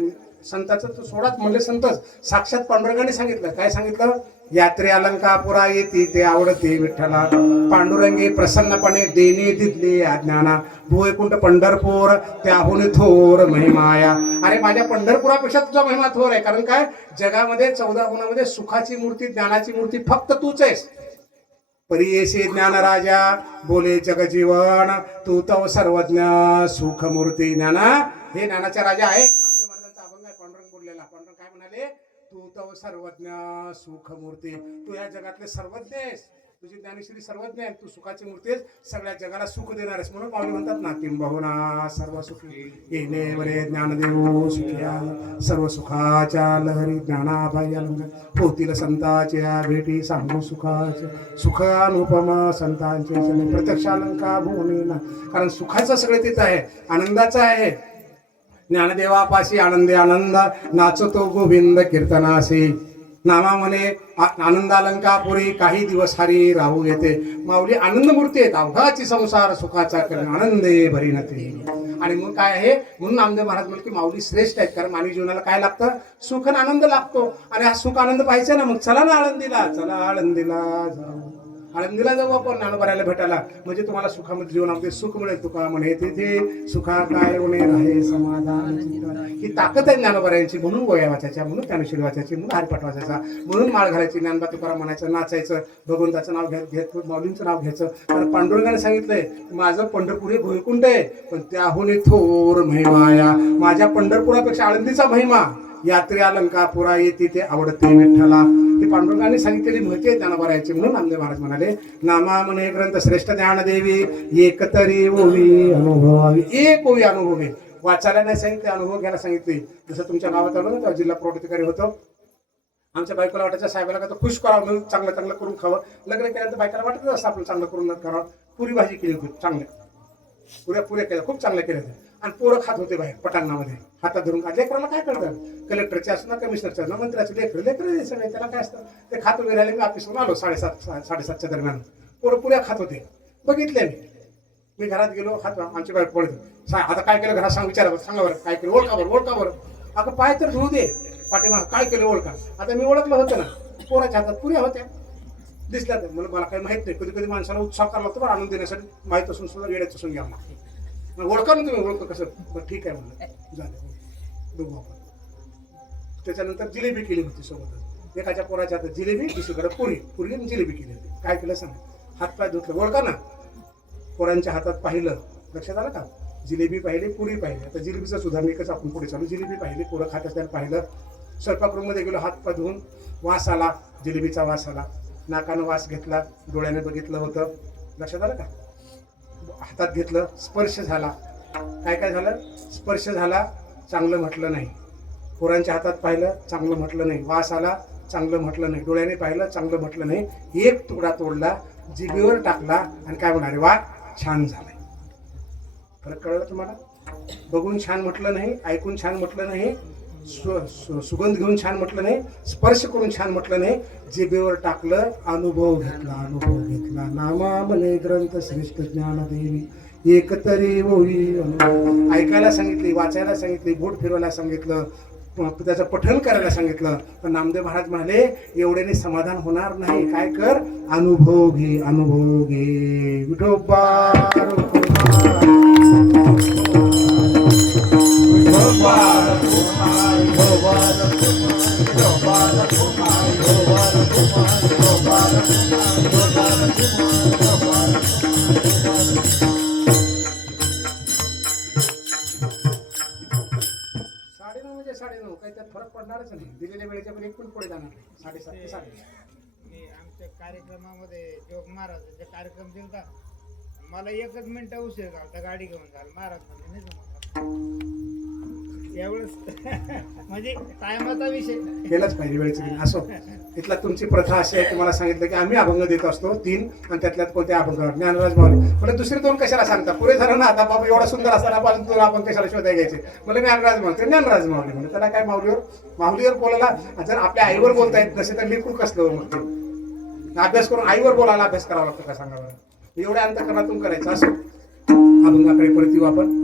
संताचं तो सोडाच म्हणले संतच. साक्षात पांडुरंगाने सांगितलं. काय सांगितलं, यात्रे अलंकापुरा येते ते आवडते विठ्ठला. पांडुरंगे प्रसन्नपणे देणे दिले अज्ञाना. भुवैकुंठ पंढरपूर त्याहून थोर महिमाया. अरे माझ्या पंढरपुरापेक्षा तुझा महिमा थोर आहे. कारण काय, जगामध्ये 14 गुणामध्ये सुखाची मूर्ती, ज्ञानाची मूर्ती फक्त तूच आहेस. परियेशी ज्ञान राजा बोले जगजीवन. तू तो सर्वज्ञ सुखमूर्ती. ज्ञाना हे ज्ञानाचा राजा आहे. नामदेव महाराजांचा अभंग आहे पांडुरंग बोललेला. पांडुरंग काय म्हणाले, तू तो सर्वज्ञ सुखमूर्ती. तू या जगातले सर्वज्ञ आहेस. तुझी ज्ञानेश्वरी सर्वज्ञ आहे. तू सुखाची मूर्ती आहेस, सगळ्या जगाला सुख देणार आहेस. म्हणून माऊली म्हणतात ना, किंबहुना सर्व सुखी येणे वरे ज्ञानदेव सुखिया. सर्व सुखाच्या लहरी ज्ञानाभाई अलंकार. होतील संताच्या भेटी सांगू सुखाचे. सुखानुपम संतांचे प्रत्यक्ष अलंकार भूमीना. कारण सुखाचं सगळे तिथं आहे, आनंदाचं आहे. ज्ञानदेवापाशी आनंदे आनंद नाचतो गोविंद कीर्तनासी. नामा म्हणे आनंदालंकापुरी काही दिवस हरी राहू येते. माऊली आनंद मूर्ती आहेत. अवघाची संसार सुखाचा करण आनंदे भरीनते. आणि मग काय आहे, म्हणून नामदेव महाराज म्हणले की माऊली श्रेष्ठ आहेत. कारण मानवी जीवनाला काय लागतं, सुख आणि आनंद लागतो. आणि हा सुख आनंद पाहिजे ना, मग चला ना आळंदीला, चला आळंदीला जाऊ. आळंदीला जाऊ आपण ज्ञानोबारायला भेटायला. म्हणजे तुम्हाला सुखामध्ये जीवनामध्ये सुख मिळेल. तुका म्हणे तिथे सुखा काय होणे राहे समाधान. ही ताकद आहे ज्ञानोबारायांची. म्हणून गोया वाचायच्या, म्हणून ज्ञानेश्वरी वाचायची, म्हणून हरिपाठ वाचायचा, म्हणून माळ घालायची, ज्ञानबा तुकाराम म्हणायचं, नाचायचं, भगवंताचं नाव घेत माऊलींचं नाव घ्यायचं. कारण पांडुरंगाने सांगितलंय माझं पंढरपूर हे भुईकुंड आहे, पण त्याहून थोर महिमाया. माझ्या पंढरपुरापेक्षा आळंदीचा महिमा. यात्रे अलंकापुरा येते ते आवडते विठ्ठला. ही पांडुरंगाने सांगितलेली महती आहे ज्ञानोबारायांची. म्हणून नामदेव महाराज म्हणाले नामा म्हणे ग्रंथ श्रेष्ठ ज्ञानदेवी एकतरी ओवी अनुभवावी. एक ओवी अनुभवी. वाचायला नाही सांगितले, अनुभव घ्यायला सांगितले. जसं तुमच्या गावात आलो ना, तेव्हा जिल्हा पुरवठाधिकारी होतो. आमच्या बायकोला वाटायचं साहेबाला का तर खुश करावं, म्हणून चांगलं चांगलं करून खावं. लग्न केल्यानंतर बायकाला वाटत असं आपलं चांगलं करून करावं. पुरी भाजी केली होती चांगल्या, पुऱ्या केल्या, खूप चांगल्या केल्या होत्या. आणि पोरं खात होते बाहेर पटांनामध्ये, हातात धरून. लेकराला काय कळतं, कलेक्टरचे असं ना, कमिशनरचे ना, मंत्र्याचे लेकर सगळे त्याला काय असतं. ते खात वगैरे राहिले. मी ऑफिसवरून आलो 7:30 दरम्यान. पोरं पुऱ्या खात होते, बघितले मी घरात गेलो. हात आमची बाहेर पडते. आता काय केलं घरात सांग, विचारा सांगा बरं काय केलं, ओळखा बरं. अगं पाय तर धुऊ दे, पाठीमाग काय केलं ओळखा. आता मी ओळखलं होतं ना, पोराच्या हातात पुऱ्या होत्या दिसल्या. तर मला काही माहित नाही. कधी कधी माणसाला उत्साह करावा लागतो बरं आनंद देण्यासाठी. माहीत असून सुद्धा वेळेत असून घ्या. ओळखा ना तुम्ही, ओळखतो कसं, बरं ठीक आहे म्हणलं, झालं बघू आपण. त्याच्यानंतर जिलेबी केली होती सोबतच. एकाच्या पोराच्या हातात जिलेबी, दुसरीकडे पुरी, पुरी आणि जिलेबी केली होती. काय केलं सांग, हातपाय धुतलं, ओळखा ना. पोरांच्या हातात पाहिलं, लक्षात आलं का, जिलेबी पाहिली, पुरी पाहिली. आता जिलेबीचं उदाहरण आपण पुढे चालू. जिलेबी पाहिली, पोरं खात असताना पाहिलं. स्वयंपाक रूममध्ये गेलो, हातपाय धुवून, वास आला, जिलेबीचा वास आला. नाकानं वास घेतला, डोळ्याने बघितलं होतं, लक्षात आलं का. हातात घेतलं, स्पर्श झाला. काय काय झालं, स्पर्श झाला, चांगलं म्हटलं नाही. पोरांच्या हातात पाहिलं, चांगलं म्हटलं नाही. वास आला, चांगलं म्हटलं नाही. डोळ्याने पाहिलं, चांगलं म्हटलं नाही. एक तुकडा तोडला, जिभेवर टाकला आणि काय म्हणाले, वा छान झालंय. फरक कळलं तुम्हाला. बघून छान म्हटलं नाही, ऐकून छान म्हटलं नाही, सुगंध घेऊन छान म्हटलं नाही, स्पर्श करून छान म्हटलं नाही, जिभेवर टाकलं, अनुभव घेतला, अनुभव घेतला. नामा मने ग्रंथ श्रेष्ठ ज्ञानदेवी एकतरी होई. ऐकायला सांगितली, वाचायला सांगितली, बोट फिरवायला सांगितलं, त्याचं पठण करायला सांगितलं. पण नामदेव महाराज म्हणाले एवढ्याने समाधान होणार नाही. काय कर, अनुभव घे, अनुभव घे. विठोबा साडेनऊ काही त्यात फरक पडणारच नाही. दिलेल्या वेळेच्या पण एक पण पुढे जाणार नाही. 7:30 ते 9:30. मी आमच्या कार्यक्रमामध्ये जोग महाराजांचे कार्यक्रम दिलता. मला 1 मिनिट उशीर झाला, गाडी घेऊन झाला. महाराज म्हणजे नाही जमत एवढंच. म्हणजे टायमाचा विषय केलाच पाहिजे वेळेचं. असो, इथला तुमची प्रथा अशी आहे की मला सांगितलं की आम्ही अभंग देत असतो 3 आणि त्यातल्यात कोणते अभंग. ज्ञानराज माऊली म्हणजे दुसरे 2 कशाला सांगता, पुरे झालं ना. आता बाबा एवढा सुंदर असताना तुला आपण कशाला शोधाय घ्यायचे. म्हणजे ज्ञानराज माऊली, ज्ञानराज माऊली म्हणजे त्याला काय, माऊलीवर बोलायला जर आपल्या आईवर बोलता येत नसेल तर लेकरू कसलं मग ते. अभ्यास करून आईवर बोलायला अभ्यास करावा लागतो का सांगा बरं. एवढ्या अंतकरणातून करायचं. असो, अभंगाकडे परत येऊ आपण.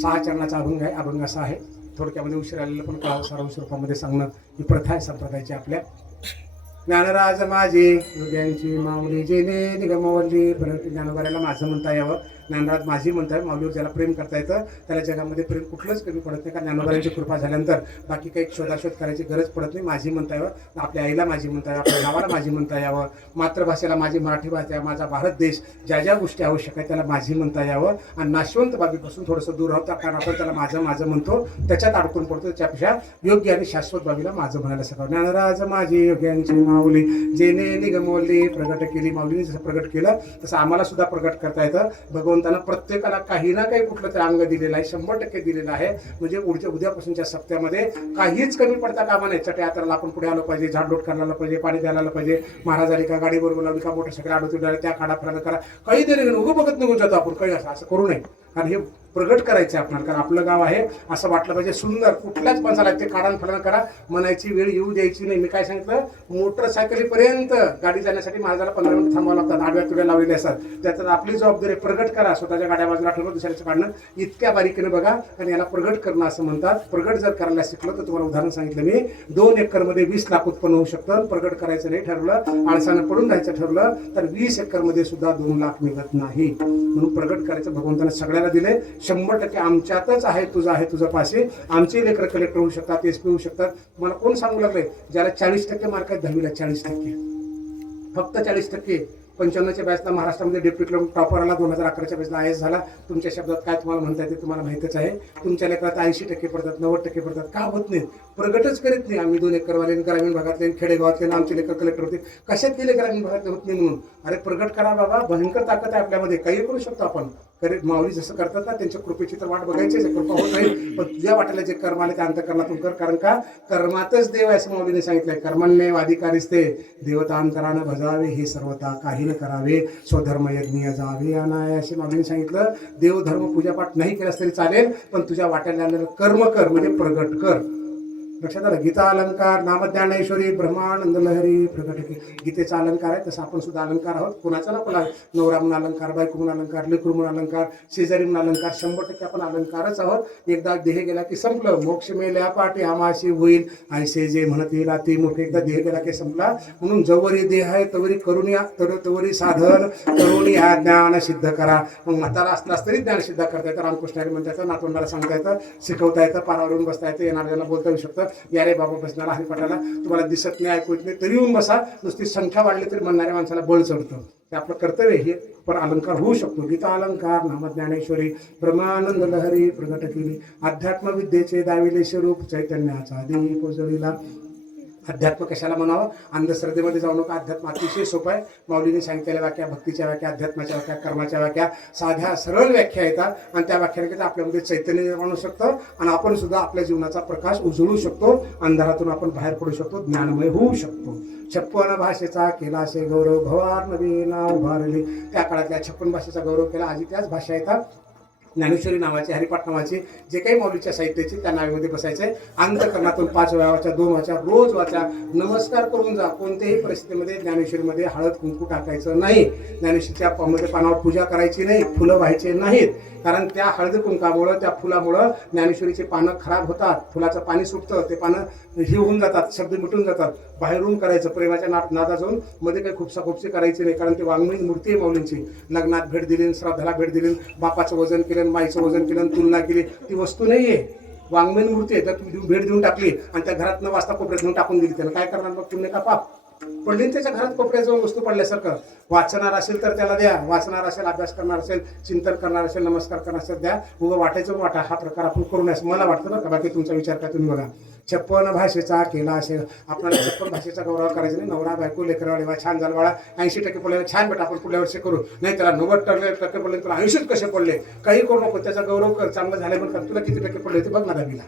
6 चरणाचा अभंग आहे. अभंग असा आहे, थोडक्यामध्ये उशीर आलेलं पण काळ सारा स्वरूपामध्ये सांगणं ही प्रथा आहे संप्रदायाची आपल्या. ज्ञानराज माझे योग्यांची माऊली जेने निगमवल्ली. परत ज्ञानोबाऱ्याला माझं म्हणता यावं, ज्ञानराज माझी म्हणता येईल. माऊलीवर ज्याला प्रेम करता येतं त्याला जगामध्ये प्रेम कुठलंच कमी पडत नाही. कारण ज्ञानोबाऱ्यांची कृपा झाल्यानंतर बाकी काही शोधाशोध करायची गरज पडत नाही. माझी म्हणता यावं, आपल्या आईला माझी म्हणता यावं, आपल्या गावाला माझी म्हणता यावं, मातृभाषेला माझी मराठी भाषा, माझा भारत देश, ज्या ज्या गोष्टी आवश्यक आहेत त्याला माझी म्हणता यावं. आणि नाशवंत बाबीपासून थोडंसं दूर राहता, कारण आपण त्याला माझं माझं म्हणतो, त्याच्यात अडकून पडतो. त्याच्यापेक्षा योग्य आणि शाश्वत बाबीला माझं म्हणायला सगळं. ज्ञानराज माझी योग्यांची माऊली जेने निगमवली. प्रगट केली, माऊलीने जसं प्रगट केलं तसं आम्हाला सुद्धा प्रगट करता येतं. भगवंतानं प्रत्येकाला काही ना काही कुठलं तरी अंग दिलेलं आहे, 100% दिलेलं आहे. म्हणजे उद्यापासूनच्या सप्त्यामध्ये काहीच कमी पडता कामा नाही. चट्या यात्राला आपण पुढे आलो पाहिजे, झाडलोट करायला पाहिजे, पाणी द्यायला पाहिजे. महाराज आली का, गाडीवर बोलावली का, मोटरसायकल आडवती त्या काढा फिरायला करा, काही तरी उभं बघत निघून जातो आपण. काही असं करू नये, कारण हे प्रगट करायचं आहे आपल्याला. कारण आपलं गाव आहे असं वाटलं पाहिजे सुंदर. कुठल्याच माणसाला ते काढान फळण करा म्हणायची वेळ येऊ द्यायची नाही. मी काय सांगितलं, मोटरसायकलीपर्यंत गाडी जाण्यासाठी महाराजाला 15 मिनिट थांबावं लागतात. आडव्या तुड्या लावलेल्या असतात. त्याच्यात आपली जबाबदारी प्रगट करा. स्वतःच्या गाड्या बाजूला ठेवणं, दुसऱ्याचं काढणं इतक्या बारीकीने बघा. आणि याला प्रगट करणं असं म्हणतात. प्रगट जर करायला शिकलं तर तुम्हाला उदाहरण सांगितलं मी, 2 एकरमध्ये 20 लाख उत्पन्न होऊ शकतं. प्रगट करायचं नाही ठरवलं, आळसानं पडून राहायचं ठरवलं तर 20 एकरमध्ये सुद्धा 2 लाख निघत नाही. म्हणून प्रगट करायचं भगवंताने सगळ्याला दिले. 100% आमच्यातच आहे, तुझं पासे. आमचे लेकर कलेक्टर होऊ शकतात, SP होऊ शकतात. मला कोण सांगू लागले, ज्याला 40% मार्क आहेत 10वीला, 40%, फक्त 40%. 95च्या बॅचला महाराष्ट्रामध्ये डेप्युटी टॉपर आला. 2011च्या बॅचला IAS झाला. तुमच्या शब्दात काय तुम्हाला म्हणता येते तुम्हाला माहितच आहे. तुमच्या लेकरात 80% पडतात, 90% पडतात. का होत नाही, प्रगटच करीत नाही. आम्ही 2 एकरवाले, ग्रामीण भागातले, खेडेगावातले आमचे लेकर कलेक्टर होते. कशात गेले ग्रामीण भागातले होत नाही म्हणून. अरे प्रगट करा बाबा, भयंकर ताकद आहे आपल्यामध्ये, काही करू शकतो आपण. माऊली जसं करतात ना, त्यांच्या कृपेची तर वाट बघायची, कृपा होत नाही. पण तुझ्या वाट्याला जे कर्म आले ते अंतकरणातून कर. कारण का, कर्मातच देव आहे असं माऊलीने सांगितलंय. कर्मण्य अधिकारीस्ते देवतांतरानं भजावे, हे सर्वता काही न करावे, स्वधर्म यज्ञ जावे अनाय असे माऊलीने सांगितलं. देवधर्म पूजापाठ नाही केलास तरी चालेल, पण तुझ्या वाट्याला आलेलं कर्म कर, म्हणजे प्रगट कर. लक्षात आलं. गीता अलंकार, नामज्ञानेश्वरी, ब्रह्मानंद लहरी प्रगट. गीतेचा अलंकार आहे, तसं आपण सुद्धा अलंकार आहोत. कुणाचा ना कोणा, नवरा म्हणून अलंकार, बायको म्हणून अलंकार, लेकरू म्हणून अलंकार, शेजारी म्हणून अलंकार. 100% आपण अलंकारच आहोत. एकदा देह गेला की संपलं. मोक्ष मेल्या पाठी आमाशी होईल, ऐसे जे म्हणतील अति मूर्ख. एकदा देह गेला की संपला. म्हणून जवरी देह आहे तवरी करून या, तवरी साधन करून या ज्ञान सिद्ध करा. मग म्हातारा असलास तरी ज्ञान सिद्ध करता येतं. रामकृष्णारी म्हणता येतं, नातवंडाला सांगता येतं, शिकवता येतं, पारावरून बसता येतं, येणाऱ्याला बोलता येऊ शकतं. या रे बाबा बसणारा हरिपाठाला, तुम्हाला दिसत नाही ऐकू येत नाही तरी येऊन बसा, नुसती संख्या वाढली तरी म्हणणाऱ्या माणसाला बळ चढतं. ते आपलं कर्तव्य हे पण अलंकार होऊ शकतो. गीता अलंकार नाम ज्ञानेश्वरी ब्रह्मानंद लहरी प्रगट केली, अध्यात्म विद्येचे दाविले स्वरूप चैतन्याचा दीप उजळीला. अध्यात्म कशाला म्हणावं? अंधश्रद्धेमध्ये जाऊ नका. अध्यात्म अतिशय सोपं आहे. माऊलीने सांगितलेल्या व्याख्या, भक्तीच्या व्याख्या, अध्यात्माच्या व्याख्या, कर्माच्या व्याख्या, साध्या सरळ व्याख्या येतात आणि त्या व्याख्याने आपल्यामध्ये चैतन्य निर्माण होऊ शकतं आणि आपण सुद्धा आपल्या जीवनाचा प्रकाश उजळू शकतो, अंधारातून आपण बाहेर पडू शकतो, ज्ञानमय होऊ शकतो. 56 भाषेचा केला असे गौरव, भवार नवी नाव उभारले. त्या काळातल्या 56 भाषेचा गौरव केला. आजी त्याच भाषा येतात. ज्ञानेश्वरी नावाची, हरिपाठ नावाची, जे काही माऊलीच्या साहित्याची त्या नावेमध्ये बसायचे. अंतकरणातून 5 वेळा वाचा, 2 वाचा, रोज वाचा, नमस्कार करून जा. कोणत्याही परिस्थितीमध्ये ज्ञानेश्वरीमध्ये हळद कुंकू टाकायचं नाही. ज्ञानेश्वरीच्या पानावर पूजा करायची नाही, फुलं व्हायचे नाहीत. कारण त्या हळद कुंकामुळं, त्या फुलामुळं ज्ञानेश्वरीचे पानं खराब होतात, फुलाचं पाणी सुटतं, ते पानं हे होऊन जातात, शब्द मिटून जातात. बाहेरून करायचं, प्रेमाच्या नादा जाऊन मध्ये काही खुपसाखुपसी करायची नाही. कारण ती वाङ्मयी मूर्ती आहे माऊलींची. लग्नात भेट दिली, श्राद्धाला भेट दिली, बापाचं वजन केलं, माईचं वजन केलं, तुलना केली, ती वस्तू नाही आहे, वाङ्मयी मूर्ती आहे. तर तुम्ही भेट देऊन टाकली आणि त्या घरात न वाजता कोपऱ्यात घेऊन टाकून दिली, त्याला काय करणार मग? पुण्य का पाप? पडली त्याच्या घरात कोपऱ्यात जाऊन वस्तू पडल्यासारखं. वाचणार असेल तर त्याला द्या, वाचणार असेल, अभ्यास करणार असेल, चिंतन करणार असेल, नमस्कार करणार असेल द्या. उभं वाटायचं वाटा. हा प्रकार आपण करू नये असं मला वाटतं बरं का. बाकी तुमचा विचार काय तुम्ही बघा. 56 भाषेचा केला असेल. आपल्याला 56 भाषेचा गौरव करायचा नाही. नवरा बायको लेकरवाडी छान झालं बाळा, 80% पडले, छान बेटा, आपण पुढल्या वर्षी करू. नाही त्याला 90% पडले, तुला 80 कसे पडले, काही करू नको, त्याचा गौरव कर. चांगलं झालं म्हणून तुला किती टक्के पडले ते बघ ना दहावीला.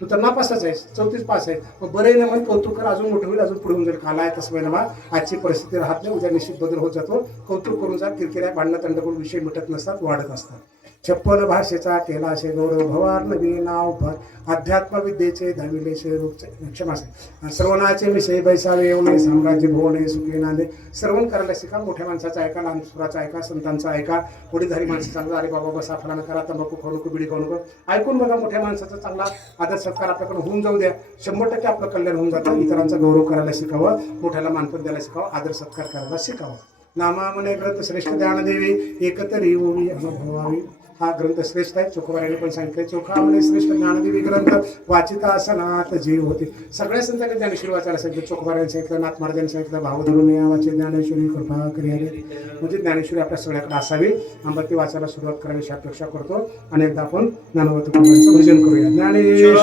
तू तर नापासच आहेस, 34 पास आहे. मग बरं आहे ना, मग कौतुक कर, अजून मोठं होईल, अजून पुढे होऊन जाईल. खाला तसं ना, आजची परिस्थिती राहत नाही, उद्या निश्चित बदल होत जातो. कौतुक करून जा. किरकिऱ्या भांडणं तंडकून विषय मिटत नसतात, वाढत असतात. 56 भाषेचा केला असे गौरव, भवार नवी नाव भर, अध्यात्म विद्येचे धाविले रूप. क्षमा असेल. श्रवणाचे विषय बैसावे येऊने, साम्राज्य भोवणे सुखी नांदे. श्रवण करायला शिका. मोठ्या माणसाचा ऐका, लहान सुराचा ऐका, संतांचा ऐका, पुढीधारी माणसाचा सांगा, अरे बाबा बसा, फलाना करा, तंबाखू खाऊ नको, बिडी खाऊ नको. ऐकून बघा. मोठ्या माणसाचा चांगला आदर सत्कार आपल्याकडे होऊन जाऊ द्या. 100% आपलं कल्याण होऊन जातं. इतरांचा गौरव करायला शिकावं, मोठ्याला मानपण द्यायला शिकावं, आदर सत्कार करायला शिकावं. नामामने ग्रंथ श्रेष्ठ ज्ञानदेवी, एकतरी ओवी अनुभवावी. हा ग्रंथ श्रेष्ठ आहे. चोखोबाराने पण सांगितलंय, चोखामणे श्रेष्ठ ज्ञानदेवी ग्रंथ वाचिता असनात जीव होते. सगळ्या संतांनी ज्ञानेश्वरी वाचायला सांगितलं. चोखोबाराने सांगितलं, नाथ महाराजांनी सांगितलं, भावधरून या वाचे ज्ञानेश्वरी कृपा करी. म्हणजे ज्ञानेश्वरी आपल्या सगळ्याकडे असावी. आंबा ती वाचायला सुरुवात करावी अशी अपेक्षा करतो. आणि एकदा आपण ज्ञानवंत तुकोबांचं भजन करूया. ज्ञानेश्वर